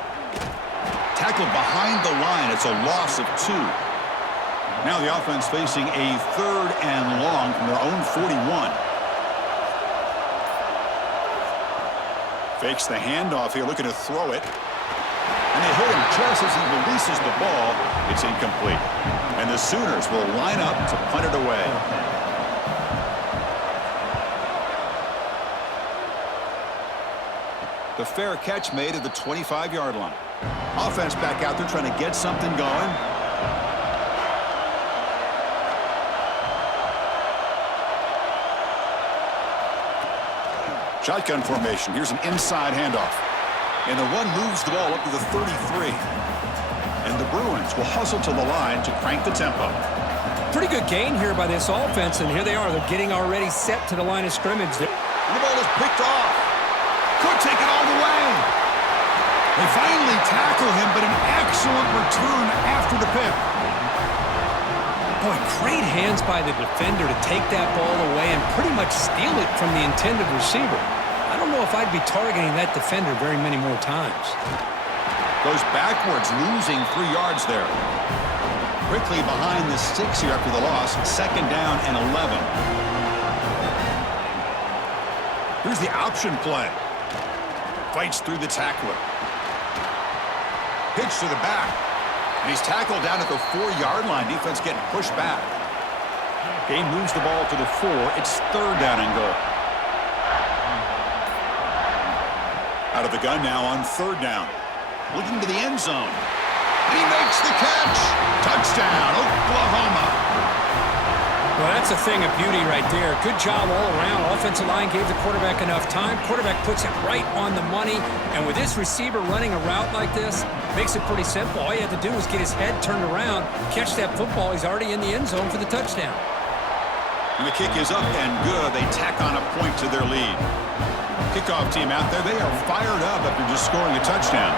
Tackled behind the line. It's a loss of 2. Now the offense facing a 3rd and long from their own 41. Fakes the handoff here, looking to throw it. And they hit him just as he releases the ball. It's incomplete. And the Sooners will line up to punt it away. The fair catch made at the 25-yard line. Offense back out there trying to get something going. Shotgun formation. Here's an inside handoff. And the run moves the ball up to the 33. And the Bruins will hustle to the line to crank the tempo. Pretty good gain here by this offense, and here they are. They're getting already set to the line of scrimmage. And the ball is picked off. Could take it all the way. They finally tackle him, but an excellent return after the pick. Boy, great hands by the defender to take that ball away and pretty much steal it from the intended receiver. I don't know if I'd be targeting that defender very many more times. Goes backwards, losing 3 yards there. Quickly behind the sticks here after the loss. 2nd down and 11. Here's the option play. Fights through the tackler. Pitch to the back. And he's tackled down at the 4-yard line. Defense getting pushed back. Game moves the ball to the 4. It's 3rd down and goal. Out of the gun now on 3rd down. Looking to the end zone. And he makes the catch. Touchdown, Oklahoma. Well, that's a thing of beauty right there. Good job all around. Offensive line gave the quarterback enough time. Quarterback puts it right on the money. And with this receiver running a route like this, makes it pretty simple. All you have to do is get his head turned around, catch that football. He's already in the end zone for the touchdown. And the kick is up and good. They tack on a point to their lead. Kickoff team out there. They are fired up after just scoring a touchdown.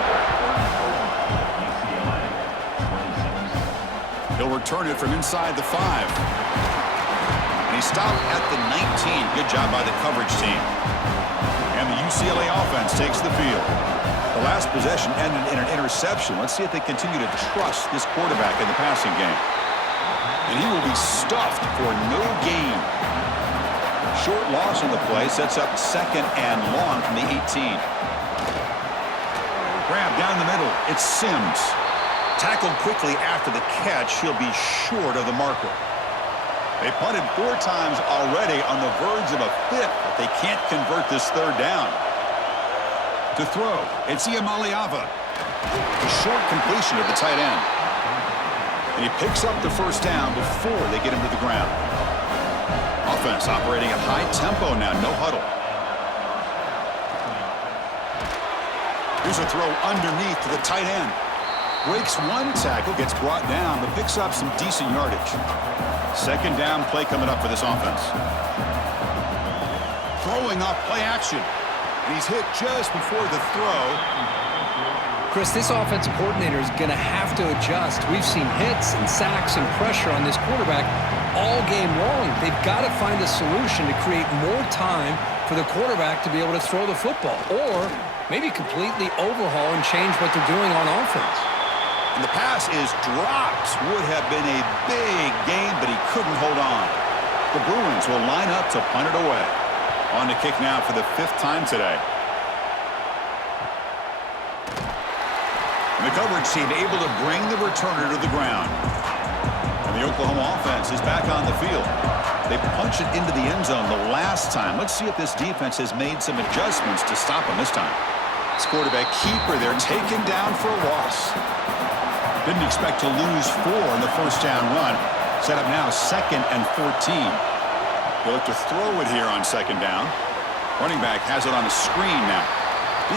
He'll return it from inside the 5. And he stopped at the 19. Good job by the coverage team. And the UCLA offense takes the field. The last possession ended in an interception. Let's see if they continue to trust this quarterback in the passing game. And he will be stuffed for no gain. Short loss on the play sets up 2nd and long from the 18. Grab down the middle. It's Sims. Tackled quickly after the catch. He'll be short of the marker. They punted 4 times already on the verge of a 5th, but they can't convert this 3rd down. To throw, it's Iamaleava. A short completion of the tight end. And he picks up the 1st down before they get him to the ground. Offense operating at high tempo now, no huddle. Here's a throw underneath to the tight end. Breaks 1 tackle, gets brought down, but picks up some decent yardage. 2nd down play coming up for this offense. Throwing off play action. And he's hit just before the throw. Chris, this offensive coordinator is going to have to adjust. We've seen hits and sacks and pressure on this quarterback all game long. They've got to find a solution to create more time for the quarterback to be able to throw the football, or maybe completely overhaul and change what they're doing on offense. And the pass is dropped. Would have been a big gain, but he couldn't hold on. The Bruins will line up to punt it away. On to kick now for the 5th time today. And the coverage team able to bring the returner to the ground. And the Oklahoma offense is back on the field. They punch it into the end zone the last time. Let's see if this defense has made some adjustments to stop him this time. This quarterback keeper there taken down for a loss. Didn't expect to lose 4 in the 1st down run. Set up now 2nd and 14. They'll look to throw it here on 2nd down. Running back has it on the screen now.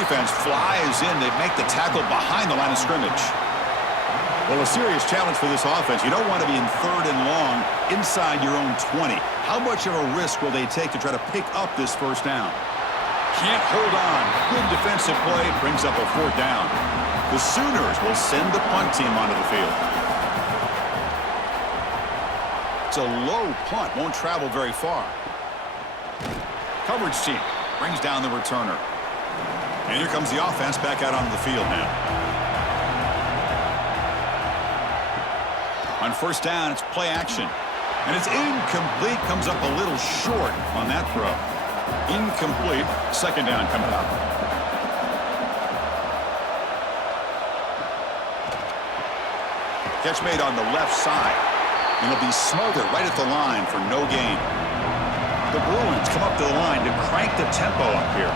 Defense flies in. They make the tackle behind the line of scrimmage. Well, a serious challenge for this offense. You don't want to be in 3rd and long inside your own 20. How much of a risk will they take to try to pick up this 1st down? Can't hold on. Good defensive play brings up a 4th down. The Sooners will send the punt team onto the field. It's a low punt. Won't travel very far. Coverage team brings down the returner. And here comes the offense back out onto the field now. On 1st down, it's play action. And it's incomplete. Comes up a little short on that throw. Incomplete. 2nd down coming up. Catch made on the left side. And it'll be smothered right at the line for no gain. The Bruins come up to the line to crank the tempo up here.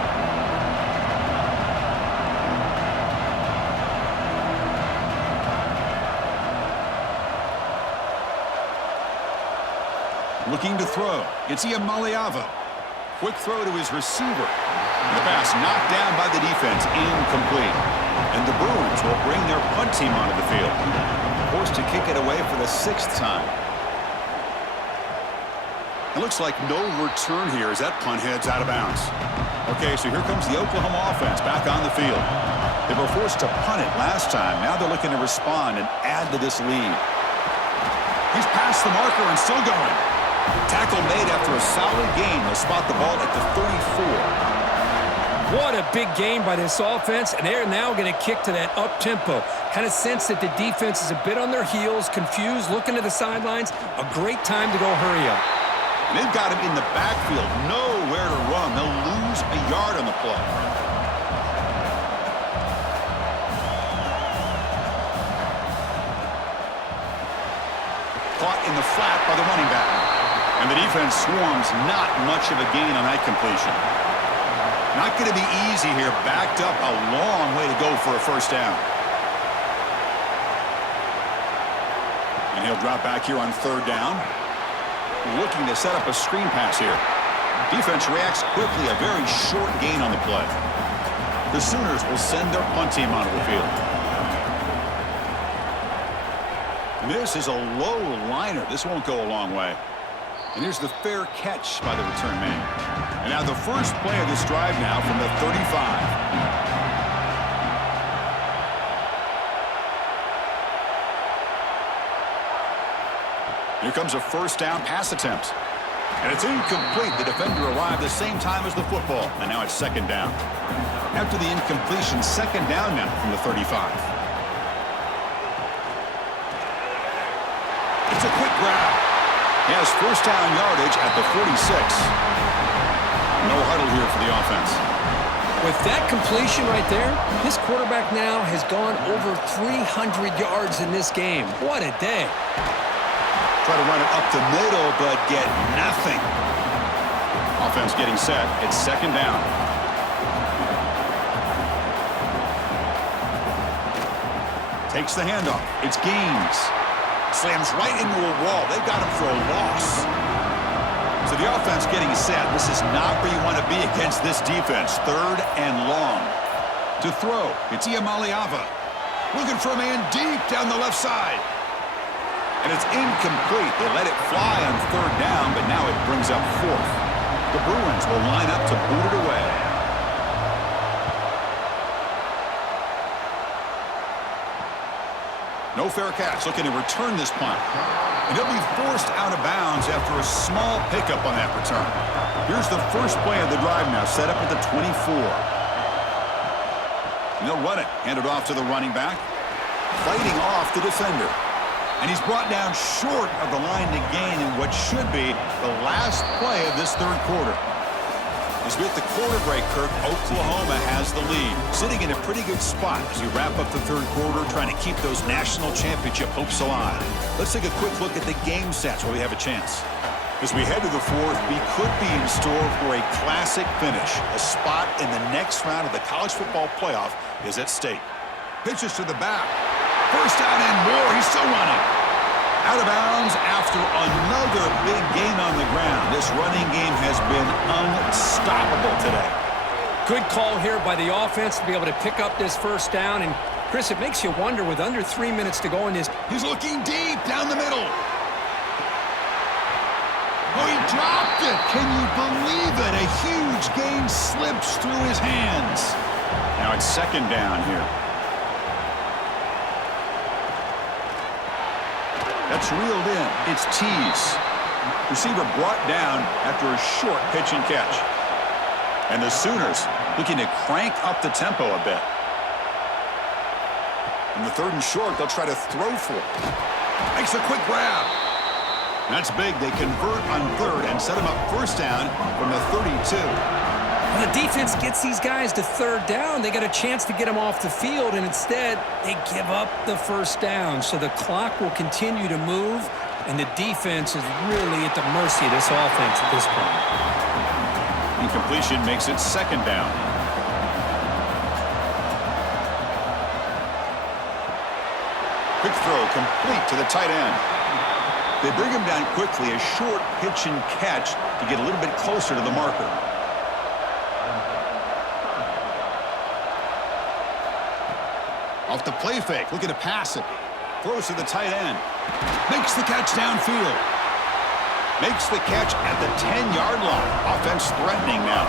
Looking to throw. It's Iamaleava. Quick throw to his receiver. And the pass knocked down by the defense. Incomplete. And the Bruins will bring their punt team onto the field. Forced to kick it away for the 6th time. It looks like no return here as that punt heads out of bounds. Okay, so here comes the Oklahoma offense back on the field. They were forced to punt it last time. Now they're looking to respond and add to this lead. He's past the marker and still going. Tackle made after a solid gain. They'll spot the ball at the 34. What a big gain by this offense, and they're now going to kick to that up-tempo. Kind of sense that the defense is a bit on their heels, confused, looking to the sidelines. A great time to go hurry up. And they've got him in the backfield, nowhere to run. They'll lose a yard on the play. Caught in the flat by the running back. And the defense swarms, not much of a gain on that completion. Not going to be easy here. Backed up a long way to go for a first down. And he'll drop back here on third down. Looking to set up a screen pass here. Defense reacts quickly. A very short gain on the play. The Sooners will send their punt team onto the field. This is a low liner. This won't go a long way. And here's the fair catch by the return man. And now the first play of this drive now from the 35. Here comes a first down pass attempt. And it's incomplete. The defender arrived the same time as the football. And now it's second down. After the incompletion, second down now from the 35. It's a quick grab. He has first down yardage at the 46. No huddle here for the offense. With that completion right there, this quarterback now has gone over 300 yards in this game. What a day. Try to run it up the middle, but get nothing. Offense getting set. It's second down. Takes the handoff. It's Gaines. Slams right into a wall. They've got him for a loss. So the offense getting set. This is not where you want to be against this defense. Third and long. To throw, it's Iamaleava. Looking for a man deep down the left side. And it's incomplete. They let it fly on third down, but now it brings up fourth. The Bruins will line up to boot it away. No fair catch. Looking to return this punt. And he'll be forced out of bounds after a small pickup on that return. Here's the first play of the drive now, set up at the 24. And they'll run it. Hand it off to the running back. Fighting off the defender. And he's brought down short of the line to gain in what should be the last play of this third quarter. As we hit the quarter break, Kirk, Oklahoma has the lead. Sitting in a pretty good spot as we wrap up the third quarter, trying to keep those national championship hopes alive. Let's take a quick look at the game stats while we have a chance. As we head to the fourth, we could be in store for a classic finish. A spot in the next round of the college football playoff is at stake. Pitches to the back. First down and more. He's still running. Out of bounds after another big gain on the ground. This running game has been unstoppable today. Good call here by the offense to be able to pick up this first down. And, Chris, it makes you wonder with under 3 minutes to go in this. He's looking deep down the middle. Oh, he dropped it. Can you believe it? A huge gain slips through his hands. Now it's second down here. That's reeled in. It's Tease. Receiver brought down after a short pitch and catch. And the Sooners looking to crank up the tempo a bit. In the third and short, they'll try to throw for it. Makes a quick grab. That's big. They convert on third and set him up first down from the 32. When the defense gets these guys to third down, they got a chance to get them off the field, and instead they give up the first down. So the clock will continue to move, and the defense is really at the mercy of this offense at this point. Incompletion makes it second down. Quick throw complete to the tight end. They bring him down quickly, a short pitch and catch to get a little bit closer to the marker. Off the play fake, looking to pass it. Throws to the tight end. Makes the catch downfield. Makes the catch at the 10-yard line. Offense threatening now.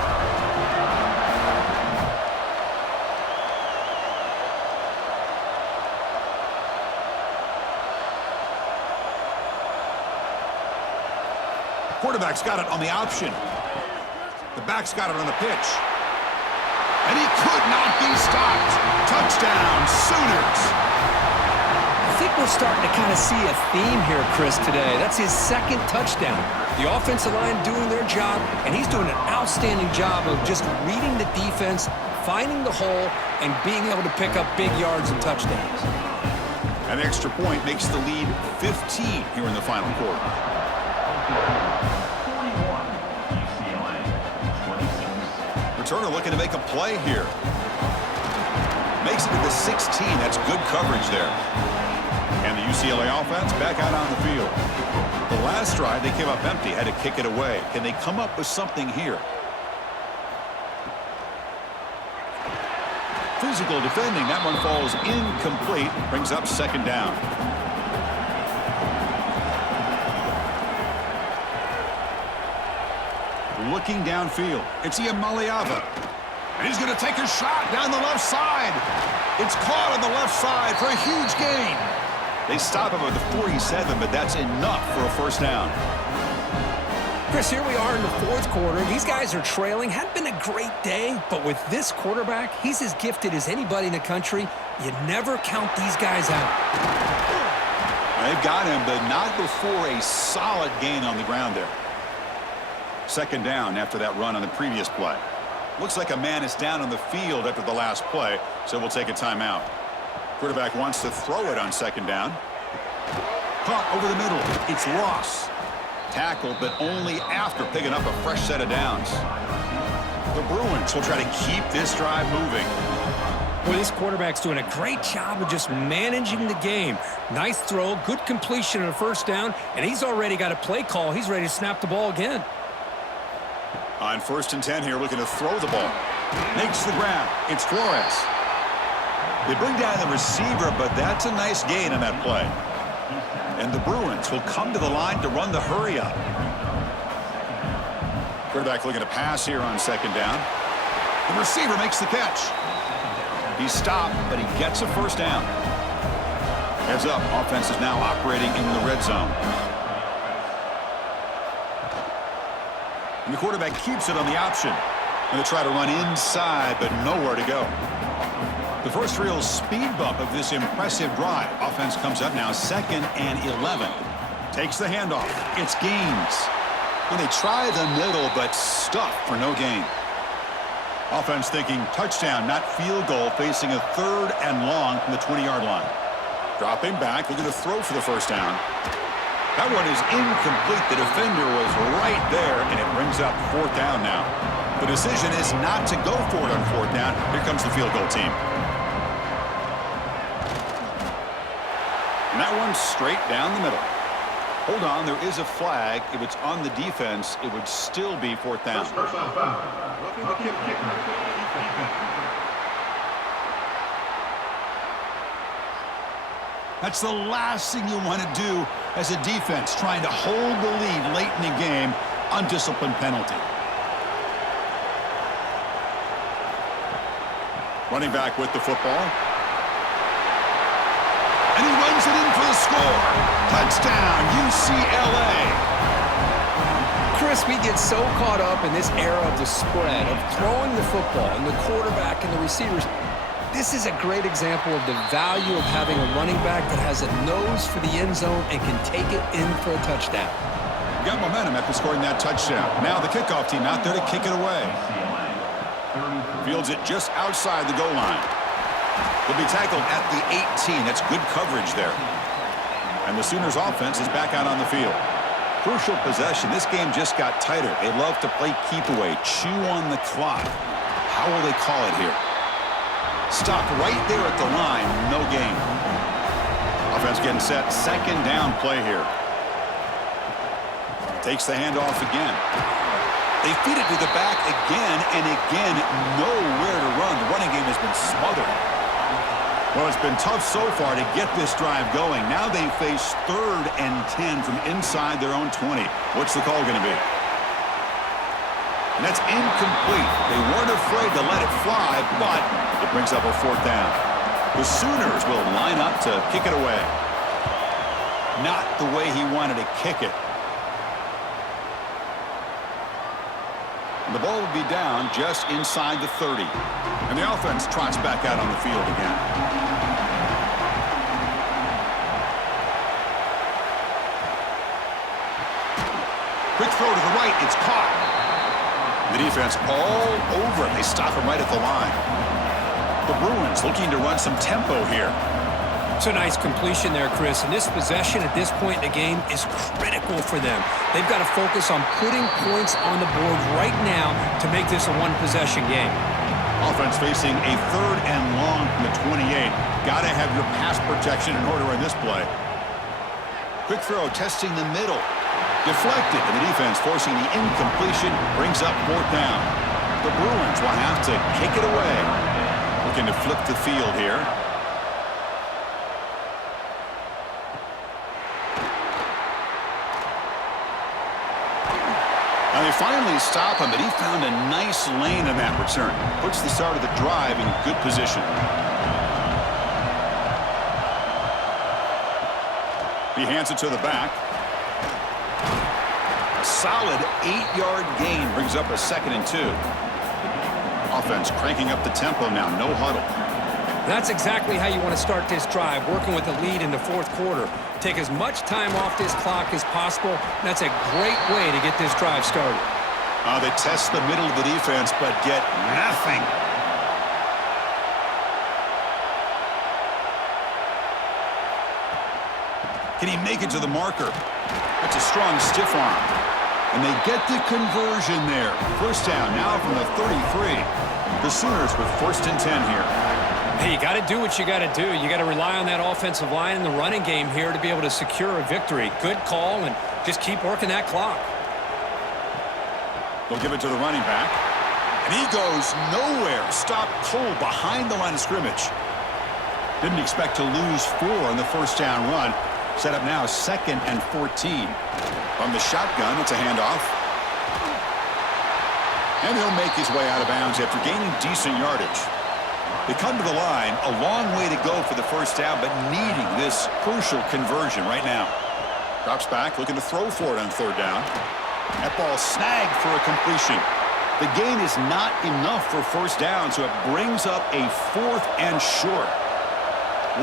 Quarterback's got it on the option. The back's got it on the pitch. And he could not be stopped. Touchdown, Sooners. I think we're starting to kind of see a theme here, Chris, today. That's his second touchdown. The offensive line doing their job, and he's doing an outstanding job of just reading the defense, finding the hole, and being able to pick up big yards and touchdowns. An extra point makes the lead 15 here in the final quarter. Returner looking to make a play here. Makes it to the 16. That's good coverage there. And the UCLA offense back out on the field. The last drive, they came up empty, had to kick it away. Can they come up with something here? Physical defending. That one falls incomplete. Brings up second down. Looking downfield. It's Iamaleava. And he's going to take a shot down the left side. It's caught on the left side for a huge gain. They stop him at the 47, but that's enough for a first down. Chris, here we are in the fourth quarter. These guys are trailing. Hadn't been a great day, but with this quarterback, he's as gifted as anybody in the country. You never count these guys out. They've got him, but not before a solid gain on the ground there. Second down after that run on the previous play. Looks like a man is down on the field after the last play, so we'll take a timeout. Quarterback wants to throw it on second down. Caught over the middle. It's Ross. Tackled, but only after picking up a fresh set of downs. The Bruins will try to keep this drive moving. Well, this quarterback's doing a great job of just managing the game. Nice throw, good completion on a first down, and he's already got a play call. He's ready to snap the ball again. On 1st and 10 here, looking to throw the ball. Makes the grab. It's Flores. They bring down the receiver, but that's a nice gain on that play. And the Bruins will come to the line to run the hurry up. Quarterback looking to pass here on second down. The receiver makes the catch. He's stopped, but he gets a first down. Heads up, offense is now operating in the red zone. And the quarterback keeps it on the option. Going to try to run inside, but nowhere to go. The first real speed bump of this impressive drive. Offense comes up now 2nd and 11. Takes the handoff. It's Gaines. And they try the middle, but stuffed for no gain. Offense thinking touchdown, not field goal, facing a 3rd and long from the 20-yard line. Dropping back, looking to throw for the first down. That one is incomplete. The defender was right there, and it brings up 4th down now. The decision is not to go for it on 4th down. Here comes the field goal team. And that one's straight down the middle. Hold on, there is a flag. If it's on the defense, it would still be 4th down. That's the last thing you want to do as a defense, trying to hold the lead late in the game, undisciplined penalty. Running back with the football. And he runs it in for the score. Touchdown, UCLA. Chris, we get so caught up in this era of the spread, of throwing the football, and the quarterback and the receivers. This is a great example of the value of having a running back that has a nose for the end zone and can take it in for a touchdown. Got momentum after scoring that touchdown. Now the kickoff team out there to kick it away. Fields it just outside the goal line. He'll be tackled at the 18. That's good coverage there. And the Sooners offense is back out on the field. Crucial possession. This game just got tighter. They love to play keep away, chew on the clock. How will they call it here? Stopped right there at the line. No gain. Offense getting set. 2nd down play here. Takes the handoff again. They feed it to the back again and again. Nowhere to run. The running game has been smothered. Well, it's been tough so far to get this drive going. Now they face 3rd and 10 from inside their own 20. What's the call going to be? And that's incomplete. They weren't afraid to let it fly, but it brings up a 4th down. The Sooners will line up to kick it away. Not the way he wanted to kick it. And the ball will be down just inside the 30. And the offense trots back out on the field again. Quick throw to the right. It's caught. The defense all over it. They stop him right at the line. The Bruins looking to run some tempo here. It's a nice completion there, Chris. And this possession at this point in the game is critical for them. They've got to focus on putting points on the board right now to make this a one-possession game. Offense facing a 3rd and long from the 28. Got to have your pass protection in order in this play. Quick throw testing the middle. Deflected, and the defense forcing the incompletion brings up 4th down. The Bruins will have to kick it away. Looking to flip the field here. Now they finally stop him, but he found a nice lane in that return. Puts the start of the drive in good position. He hands it to the back. A solid 8-yard gain brings up a 2nd and 2. Offense cranking up the tempo now. No huddle. That's exactly how you want to start this drive, working with the lead in the 4th quarter. Take as much time off this clock as possible. That's a great way to get this drive started. They test the middle of the defense, but get nothing. Can he make it to the marker? That's a strong stiff arm. And they get the conversion there. 1st down now from the 33. The Sooners with 1st and 10 here. Hey, you got to do what you got to do. You got to rely on that offensive line in the running game here to be able to secure a victory. Good call, and just keep working that clock. They'll give it to the running back. And he goes nowhere. Stopped cold behind the line of scrimmage. Didn't expect to lose 4 on the 1st down run. Set up now 2nd and 14. From the shotgun, it's a handoff. And he'll make his way out of bounds after gaining decent yardage. They come to the line, a long way to go for the 1st down, but needing this crucial conversion right now. Drops back, looking to throw for it on 3rd down. That ball snagged for a completion. The gain is not enough for 1st down, so it brings up a 4th and short.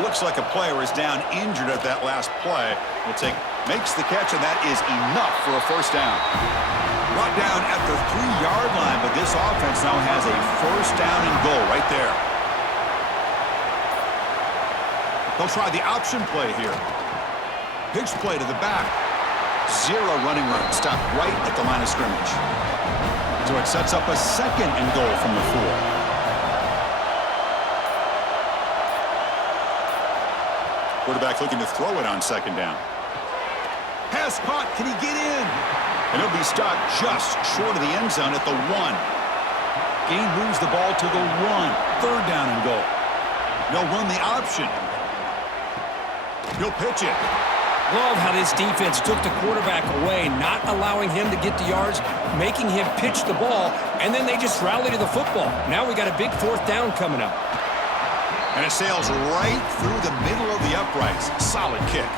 Looks like a player is down injured at that last play. Makes the catch, and that is enough for a 1st down. Brought down at the 3-yard line, but this offense now has a 1st down and goal right there. They'll try the option play here. Pitch play to the back. 0 running room. Stopped right at the line of scrimmage. So it sets up a 2nd and goal from the 4. Quarterback looking to throw it on 2nd down. Pass caught. Can he get in? And he'll be stopped just short of the end zone at the 1. Gain moves the ball to the 1. 3rd down and goal. They'll run the option. He'll pitch it. Love how this defense took the quarterback away, not allowing him to get the yards, making him pitch the ball, and then they just rally to the football. Now we got a big 4th down coming up. And it sails right through the middle of the uprights. Solid kick.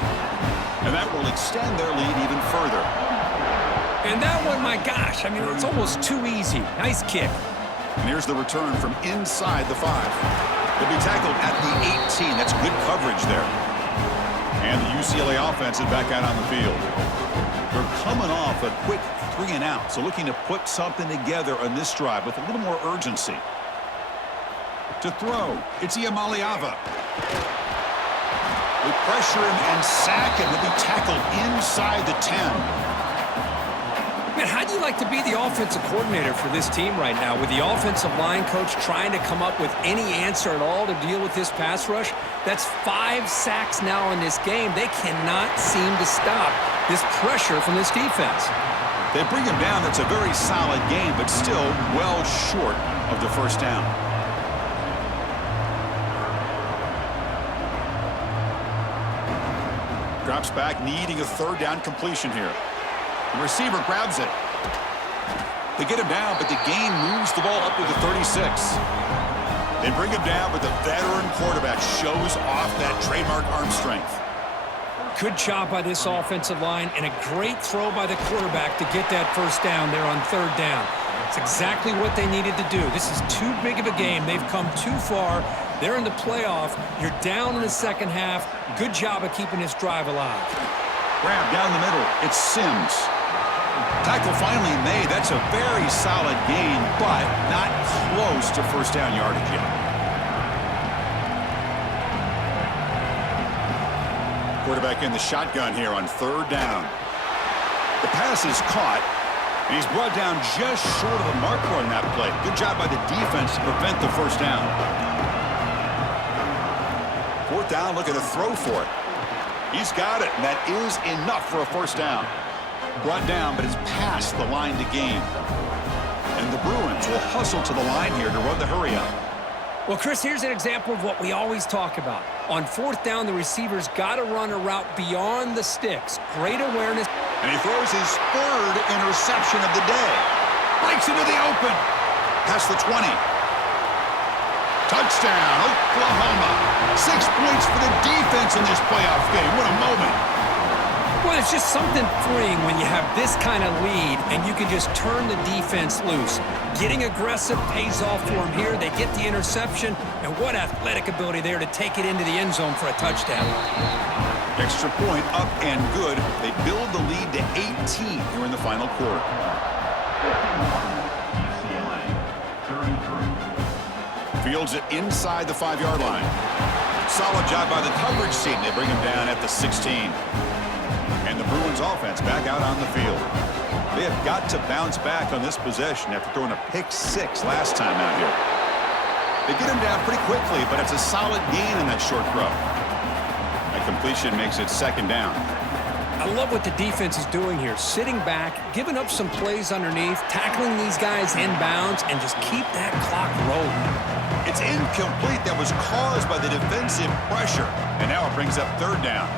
And that will extend their lead even further. And that one, my gosh, I mean, it's almost too easy. Nice kick. And here's the return from inside the 5. They'll be tackled at the 18. That's good coverage there. And the UCLA offense is back out on the field. They're coming off a quick 3 and out, so looking to put something together on this drive with a little more urgency. To throw, it's Iamaleava. They pressure him and sack him. He'll be tackled inside the 10. Man, how do you like to be the offensive coordinator for this team right now with the offensive line coach trying to come up with any answer at all to deal with this pass rush? That's 5 sacks now in this game. They cannot seem to stop this pressure from this defense. They bring him down. That's a very solid game, but still well short of the 1st down. Drops back, needing a third down completion here. The receiver grabs it. They get him down, but the gain moves the ball up to the 36. They bring him down, but the veteran quarterback shows off that trademark arm strength. Good job by this offensive line, and a great throw by the quarterback to get that first down there on third down. It's exactly what they needed to do. This is too big of a game. They've come too far. They're in the playoff. You're down in the second half. Good job of keeping this drive alive. Grab down the middle. It's Sims. Tackle finally made. That's a very solid gain, but not close to first down yardage yet. Quarterback in the shotgun here on third down. The pass is caught, and he's brought down just short of the marker on that play. Good job by the defense to prevent the first down. Fourth down, looking to throw for it. He's got it, and that is enough for a first down. Brought down, but it's past the line to gain. And the Bruins will hustle to the line here to run the hurry up. Well, Chris, here's an example of what we always talk about. On fourth down, the receiver's got to run a route beyond the sticks. Great awareness. And he throws his third interception of the day. Breaks into the open. Past the 20. Touchdown, Oklahoma. 6 points for the defense in this playoff game. What a moment. Well, it's just something freeing when you have this kind of lead and you can just turn the defense loose. Getting aggressive pays off for them here. They get the interception, and what athletic ability there to take it into the end zone for a touchdown. Extra point up and good. They build the lead to 18 here in the final quarter. Fields it inside the 5-yard line. Solid job by the coverage team. They bring him down at the 16. And the Bruins offense back out on the field. They have got to bounce back on this possession after throwing a pick-6 last time out here. They get him down pretty quickly, but it's a solid gain in that short throw. A completion makes it second down. I love what the defense is doing here. Sitting back, giving up some plays underneath, tackling these guys inbounds, and just keep that clock rolling. It's incomplete. That was caused by the defensive pressure. And now it brings up third down.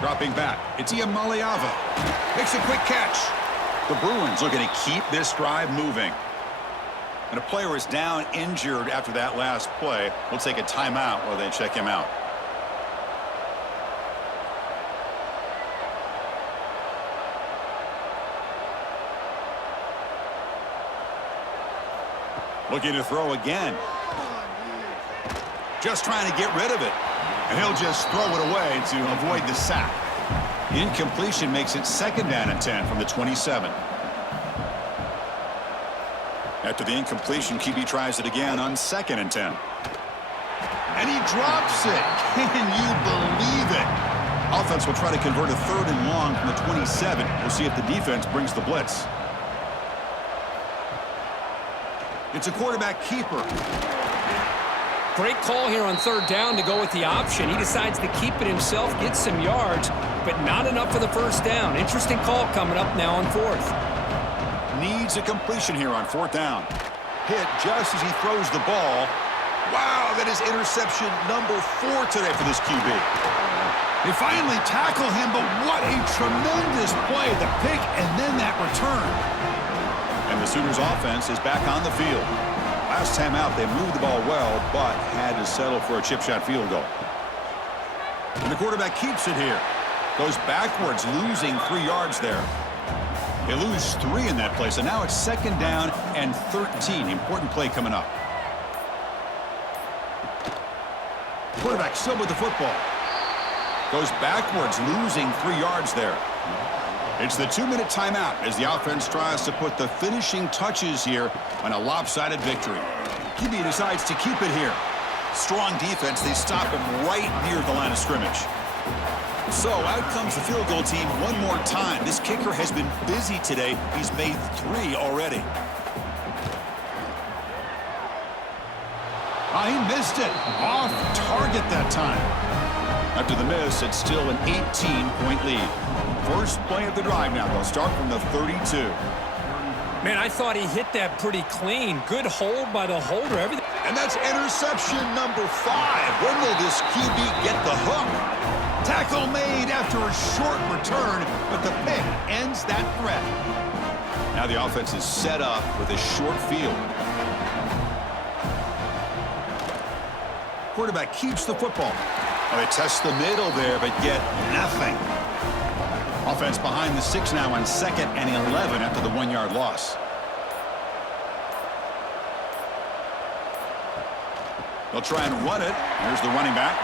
Dropping back, it's Iamaleava. Makes a quick catch. The Bruins looking to keep this drive moving. And a player is down injured after that last play. We'll take a timeout while they check him out. Looking to throw again. Just trying to get rid of it. And he'll just throw it away to avoid the sack. Incompletion makes it second down and 10 from the 27. After the incompletion, QB tries it again on second and 10. And he drops it. Can you believe it? Offense will try to convert a third and long from the 27. We'll see if the defense brings the blitz. It's a quarterback keeper. Great call here on third down to go with the option. He decides to keep it himself, get some yards, but not enough for the first down. Interesting call coming up now on fourth. Needs a completion here on fourth down. Hit just as he throws the ball. Wow, that is interception number 4 today for this QB. They finally tackle him, but what a tremendous play. The pick and then that return. And the Sooners offense is back on the field. Last time out, they moved the ball well, but had to settle for a chip shot field goal. And the quarterback keeps it here. Goes backwards, losing 3 yards there. They lose 3 in that play, so now it's second down and 13. Important play coming up. Quarterback still with the football. Goes backwards, losing 3 yards there. It's the 2-minute timeout as the offense tries to put the finishing touches here on a lopsided victory. QB decides to keep it here. Strong defense. They stop him right near the line of scrimmage. So out comes the field goal team one more time. This kicker has been busy today. He's made 3 already. He missed it. Off target that time. After the miss, it's still an 18-point lead. First play of the drive now. They'll start from the 32. Man, I thought he hit that pretty clean. Good hold by the holder. Everything. And that's interception number 5. When will this QB get the hook? Tackle made after a short return, but the pick ends that threat. Now the offense is set up with a short field. Quarterback keeps the football. Oh, they test the middle there, but get nothing. Offense behind the 6 now on 2nd and 11 after the 1-yard loss. They'll try and run it. Here's the running back.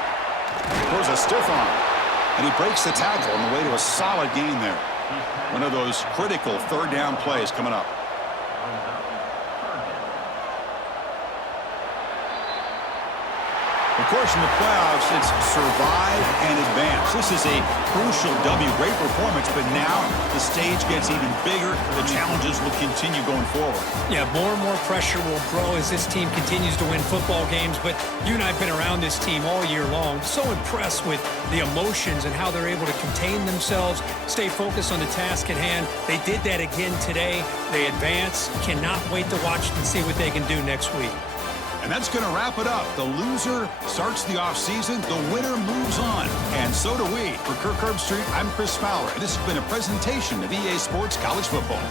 Throws a stiff arm. And he breaks the tackle on the way to a solid gain there. One of those critical 3rd down plays coming up. Of course, in the playoffs, it's survive and advance. This is a crucial W. Great performance, but now the stage gets even bigger. The challenges will continue going forward. Yeah, more and more pressure will grow as this team continues to win football games. But you and I have been around this team all year long. So impressed with the emotions and how they're able to contain themselves, stay focused on the task at hand. They did that again today. They advance. Cannot wait to watch and see what they can do next week. And that's going to wrap it up. The loser starts the offseason. The winner moves on. And so do we. For Kirk Herbstreit, I'm Chris Fowler. And this has been a presentation of EA Sports College Football.